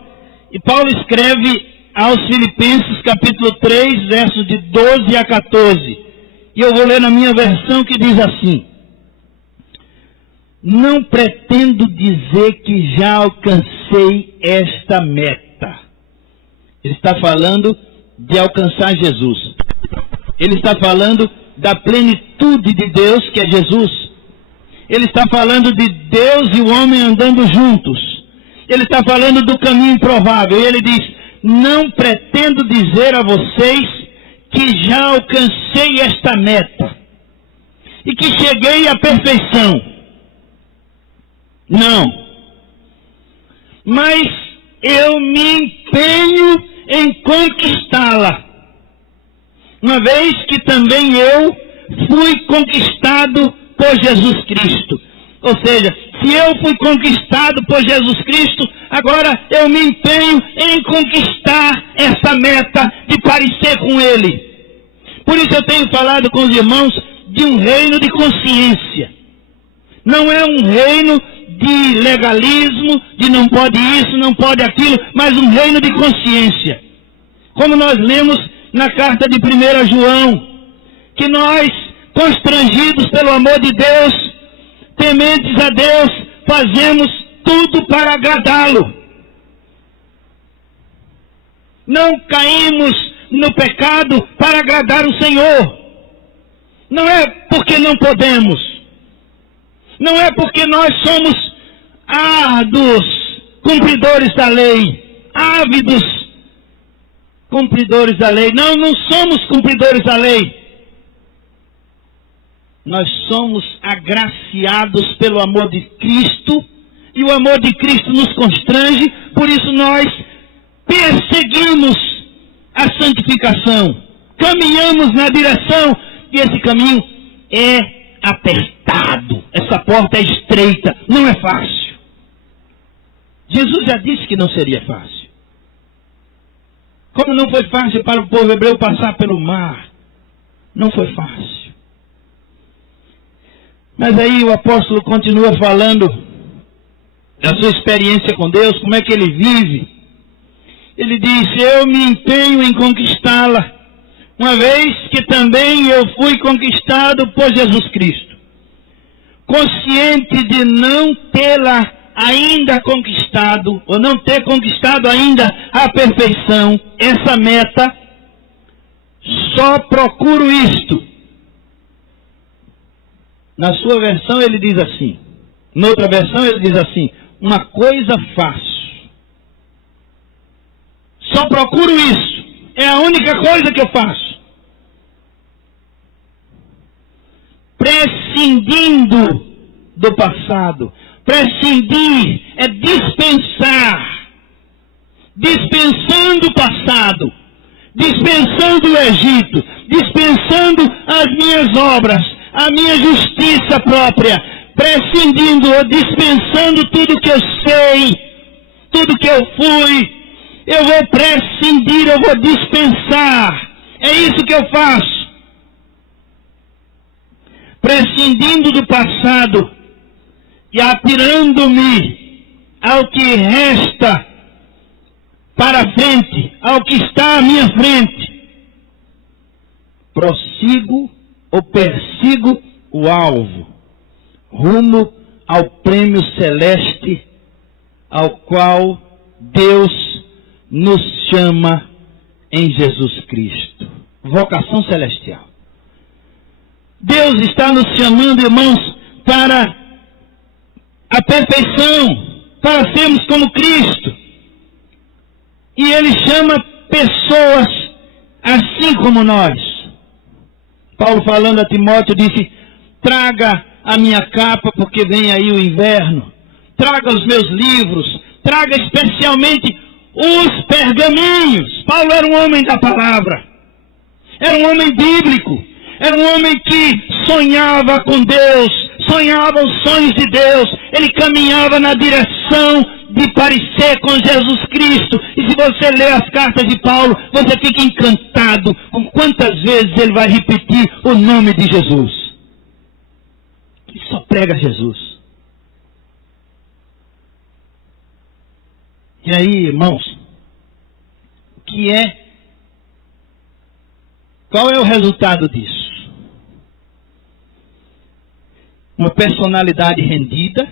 e Paulo escreve aos Filipenses capítulo 3, versos de 12 a 14. E eu vou ler na minha versão que diz assim: não pretendo dizer que já alcancei esta meta. Ele está falando de alcançar Jesus. Ele está falando da plenitude de Deus, que é Jesus. Ele está falando de Deus e o homem andando juntos. Ele está falando do caminho improvável. E ele diz: não pretendo dizer a vocês que já alcancei esta meta e que cheguei à perfeição. Não. Mas eu me empenho em conquistá-la, uma vez que também eu fui conquistado por Jesus Cristo. Ou seja, se eu fui conquistado por Jesus Cristo, agora eu me empenho em conquistar essa meta de parecer com Ele. Por isso eu tenho falado com os irmãos de um reino de consciência. Não é um reino de legalismo, de não pode isso, não pode aquilo, mas um reino de consciência. Como nós lemos na carta de 1 João, que nós, constrangidos pelo amor de Deus, tementes a Deus, fazemos tudo para agradá-lo. Não caímos no pecado para agradar o Senhor. Não é porque não podemos. Não é porque nós somos árduos cumpridores da lei, ávidos cumpridores da lei. Não, não somos cumpridores da lei. Nós somos agraciados pelo amor de Cristo, e o amor de Cristo nos constrange, por isso nós perseguimos a santificação, caminhamos na direção, e esse caminho é apertado, essa porta é estreita, não é fácil. Jesus já disse que não seria fácil. Como não foi fácil para o povo hebreu passar pelo mar, não foi fácil. Mas aí o apóstolo continua falando da sua experiência com Deus, como é que ele vive. Ele diz: eu me empenho em conquistá-la, uma vez que também eu fui conquistado por Jesus Cristo. Consciente de não tê-la ainda conquistado, ou não ter conquistado ainda a perfeição, essa meta, só procuro isto. Na sua versão ele diz assim, noutra versão ele diz assim: uma coisa faço. Só procuro isso. É a única coisa que eu faço. Prescindindo do passado. Prescindir é dispensar. Dispensando o passado. Dispensando o Egito. Dispensando as minhas obras. A minha justiça própria. prescindindo ou dispensando tudo que eu sei, tudo que eu fui. Eu vou prescindir, eu vou dispensar. É isso que eu faço. Prescindindo do passado e atirando-me ao que resta para frente, ao que está à minha frente. Prossigo ou persigo o alvo, rumo ao prêmio celeste ao qual Deus nos chama em Jesus Cristo. Vocação celestial. Deus está nos chamando, irmãos, para a perfeição, para sermos como Cristo. E Ele chama pessoas assim como nós. Paulo, falando a Timóteo, disse: traga a minha capa, porque vem aí o inverno. Traga os meus livros. Traga especialmente os pergaminhos. Paulo era um homem da palavra. Era um homem bíblico. Era um homem que sonhava com Deus. Sonhava os sonhos de Deus. Ele caminhava na direção de parecer com Jesus Cristo. E se você lê as cartas de Paulo, você fica encantado com quantas vezes ele vai repetir o nome de Jesus. Ele só prega Jesus. E aí, irmãos, qual é o resultado disso? Uma personalidade rendida,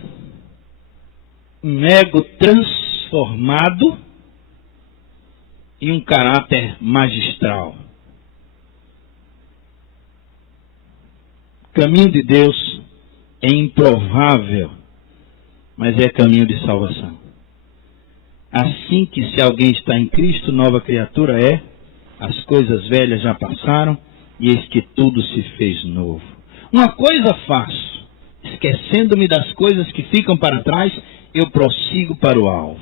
um ego transformado e um caráter magistral. O caminho de Deus é improvável, mas é caminho de salvação. Assim que se alguém está em Cristo, nova criatura é, as coisas velhas já passaram, e eis que tudo se fez novo. Uma coisa faço, esquecendo-me das coisas que ficam para trás, eu prossigo para o alvo.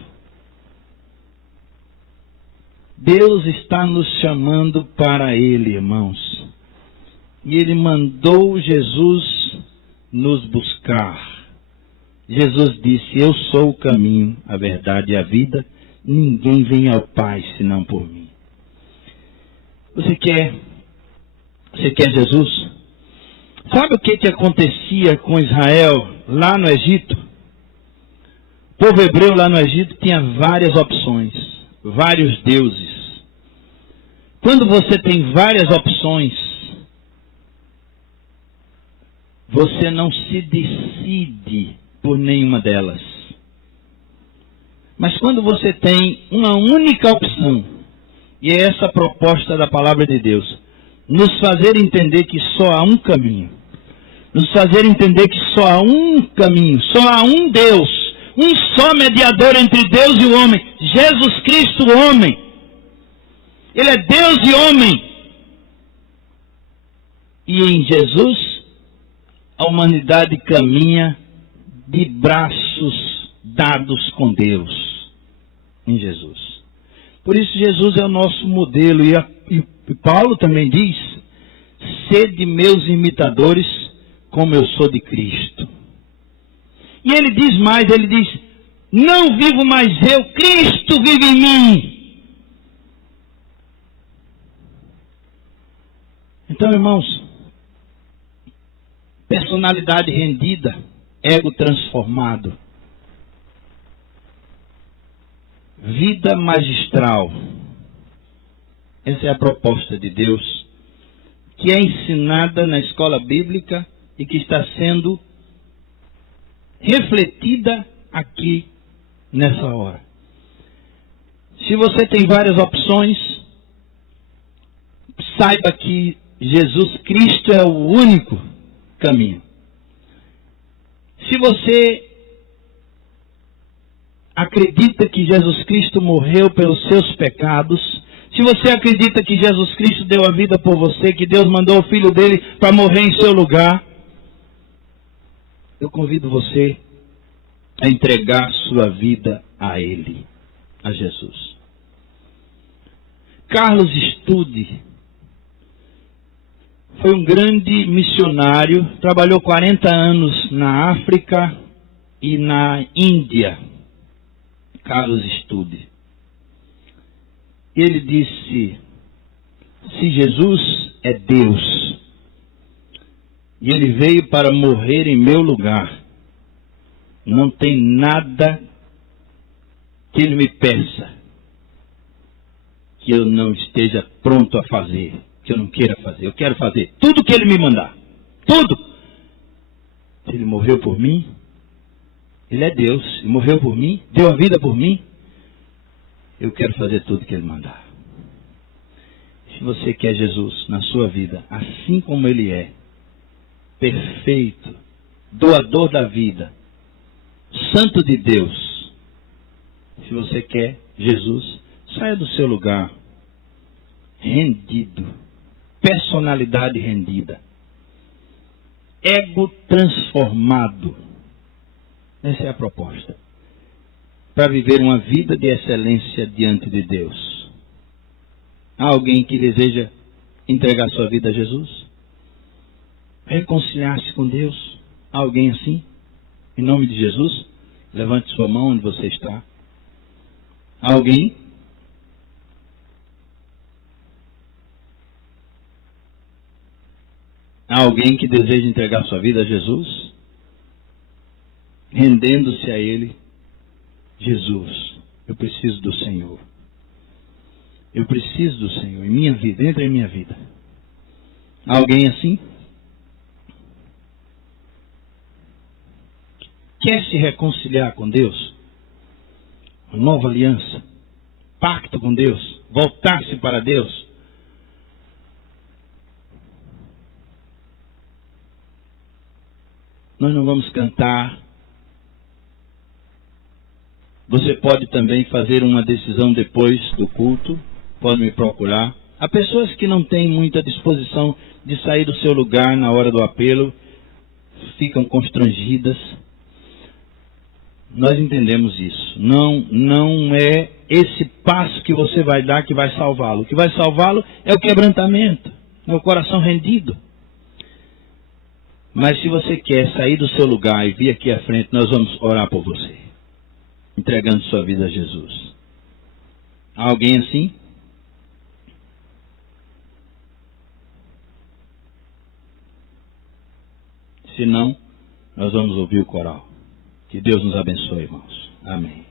Deus está nos chamando para Ele, irmãos. E Ele mandou Jesus nos buscar. Jesus disse: eu sou o caminho, a verdade e a vida. Ninguém vem ao Pai senão por mim. Você quer Jesus? Sabe o que acontecia com Israel lá no Egito? O povo hebreu lá no Egito tinha várias opções, vários deuses. Quando você tem várias opções, você não se decide por nenhuma delas. Mas quando você tem uma única opção, e é essa a proposta da palavra de Deus, nos fazer entender que só há um caminho, nos fazer entender que só há um caminho, só há um Deus, um só mediador entre Deus e o homem, Jesus Cristo, o homem. Ele é Deus e homem. E em Jesus, a humanidade caminha de braços dados com Deus. Em Jesus. Por isso Jesus é o nosso modelo. E Paulo também diz: sede meus imitadores, como eu sou de Cristo. E ele diz mais, ele diz: não vivo mais eu, Cristo vive em mim. Então, irmãos, personalidade rendida, ego transformado, vida magistral. Essa é a proposta de Deus, que é ensinada na escola bíblica e que está sendo refletida aqui nessa hora. Se você tem várias opções, saiba que Jesus Cristo é o único caminho. Se você acredita que Jesus Cristo morreu pelos seus pecados, se você acredita que Jesus Cristo deu a vida por você, que Deus mandou o Filho dele para morrer em seu lugar, eu convido você a entregar sua vida a Ele, a Jesus. Carlos Studd foi um grande missionário, trabalhou 40 anos na África e na Índia. Carlos Stude. Ele disse: se Jesus é Deus e ele veio para morrer em meu lugar, não tem nada que ele me peça que eu não esteja pronto a fazer, que eu não queira fazer. Eu quero fazer tudo que ele me mandar. Tudo. Se ele morreu por mim, ele é Deus e morreu por mim, deu a vida por mim, eu quero fazer tudo que ele mandar. Se você quer Jesus na sua vida, assim como ele é, perfeito, doador da vida, santo de Deus, se você quer Jesus, saia do seu lugar, rendido, personalidade rendida, ego transformado. Essa é a proposta. Para viver uma vida de excelência diante de Deus. Há alguém que deseja entregar sua vida a Jesus? Reconciliar-se com Deus? Há alguém assim? Em nome de Jesus, levante sua mão onde você está. Há alguém? Há alguém que deseja entregar sua vida a Jesus? Rendendo-se a Ele. Jesus, eu preciso do Senhor. Eu preciso do Senhor em minha vida, entra em minha vida. Há alguém assim? Quer se reconciliar com Deus? Uma nova aliança? Pacto com Deus? Voltar-se para Deus? Nós não vamos cantar. Você pode também fazer uma decisão depois do culto. Pode me procurar. Há pessoas que não têm muita disposição de sair do seu lugar na hora do apelo. Ficam constrangidas. Nós entendemos isso. Não é esse passo que você vai dar que vai salvá-lo. O que vai salvá-lo é o quebrantamento. É o coração rendido. Mas se você quer sair do seu lugar e vir aqui à frente, nós vamos orar por você. Entregando sua vida a Jesus. Há alguém assim? Se não, nós vamos ouvir o coral. Que Deus nos abençoe, irmãos. Amém.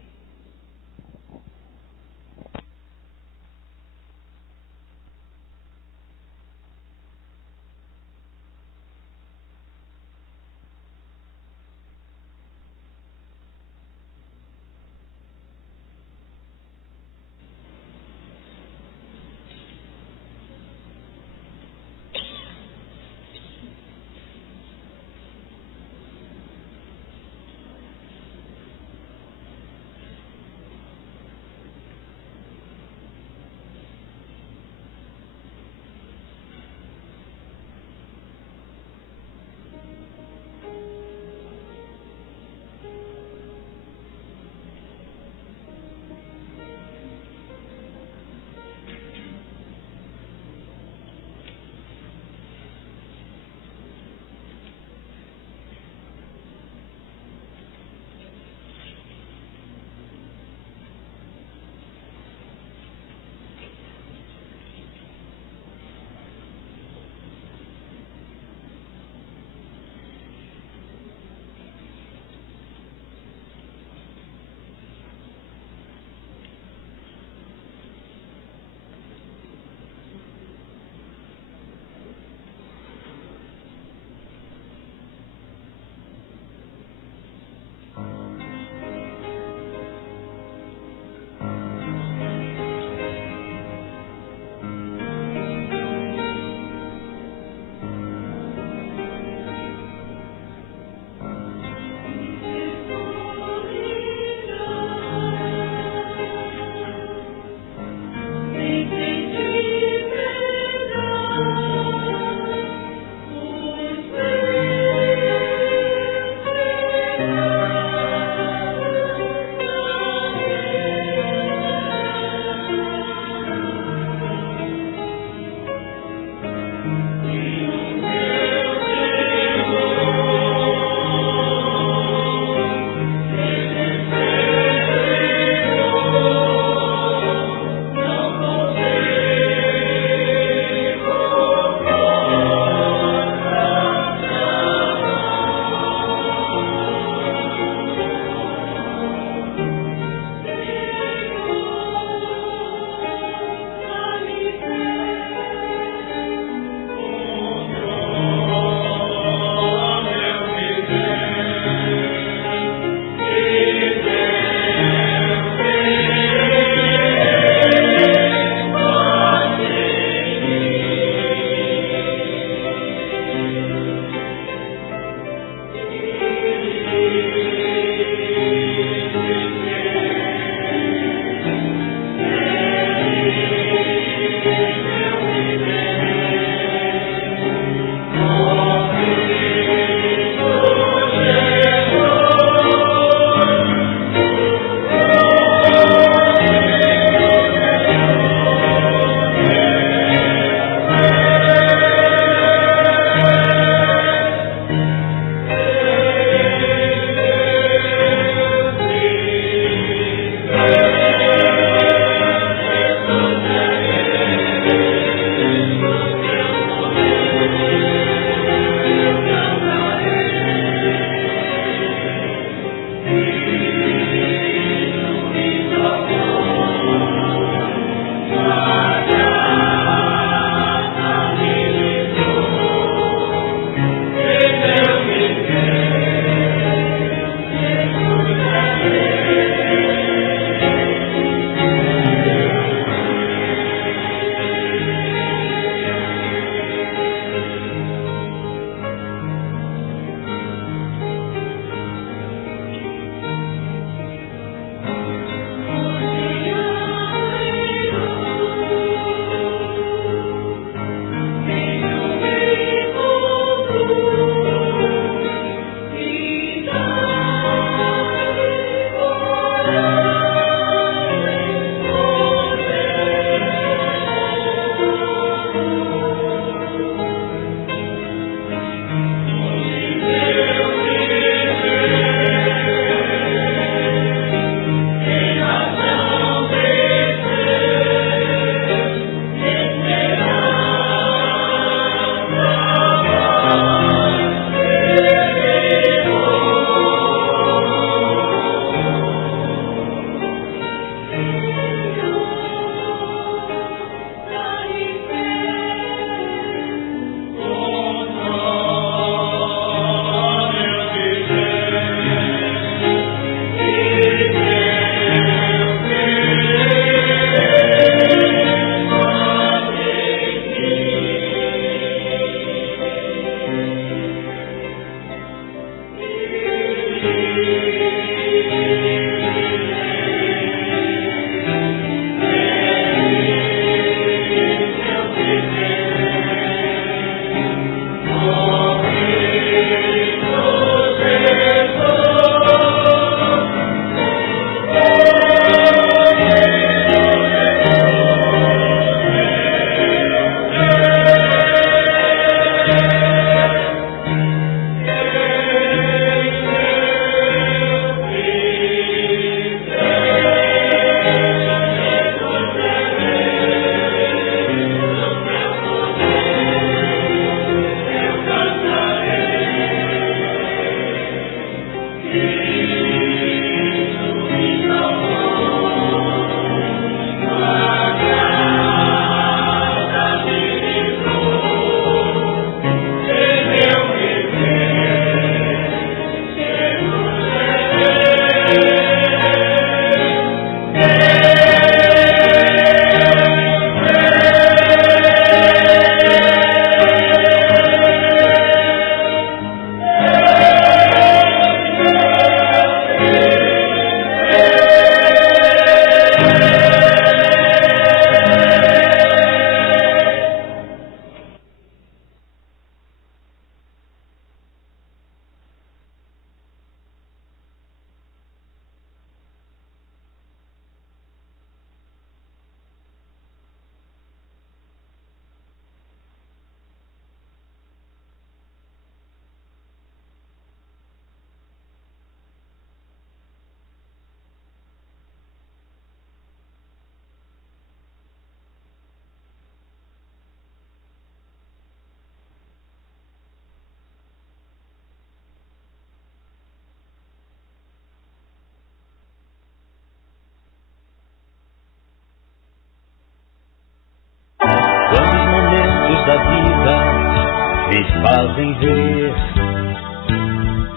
fazem ver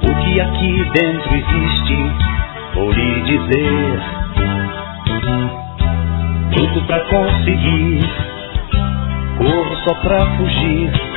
o que aqui dentro existe. Vou lhe dizer, luto pra conseguir, corro só pra fugir.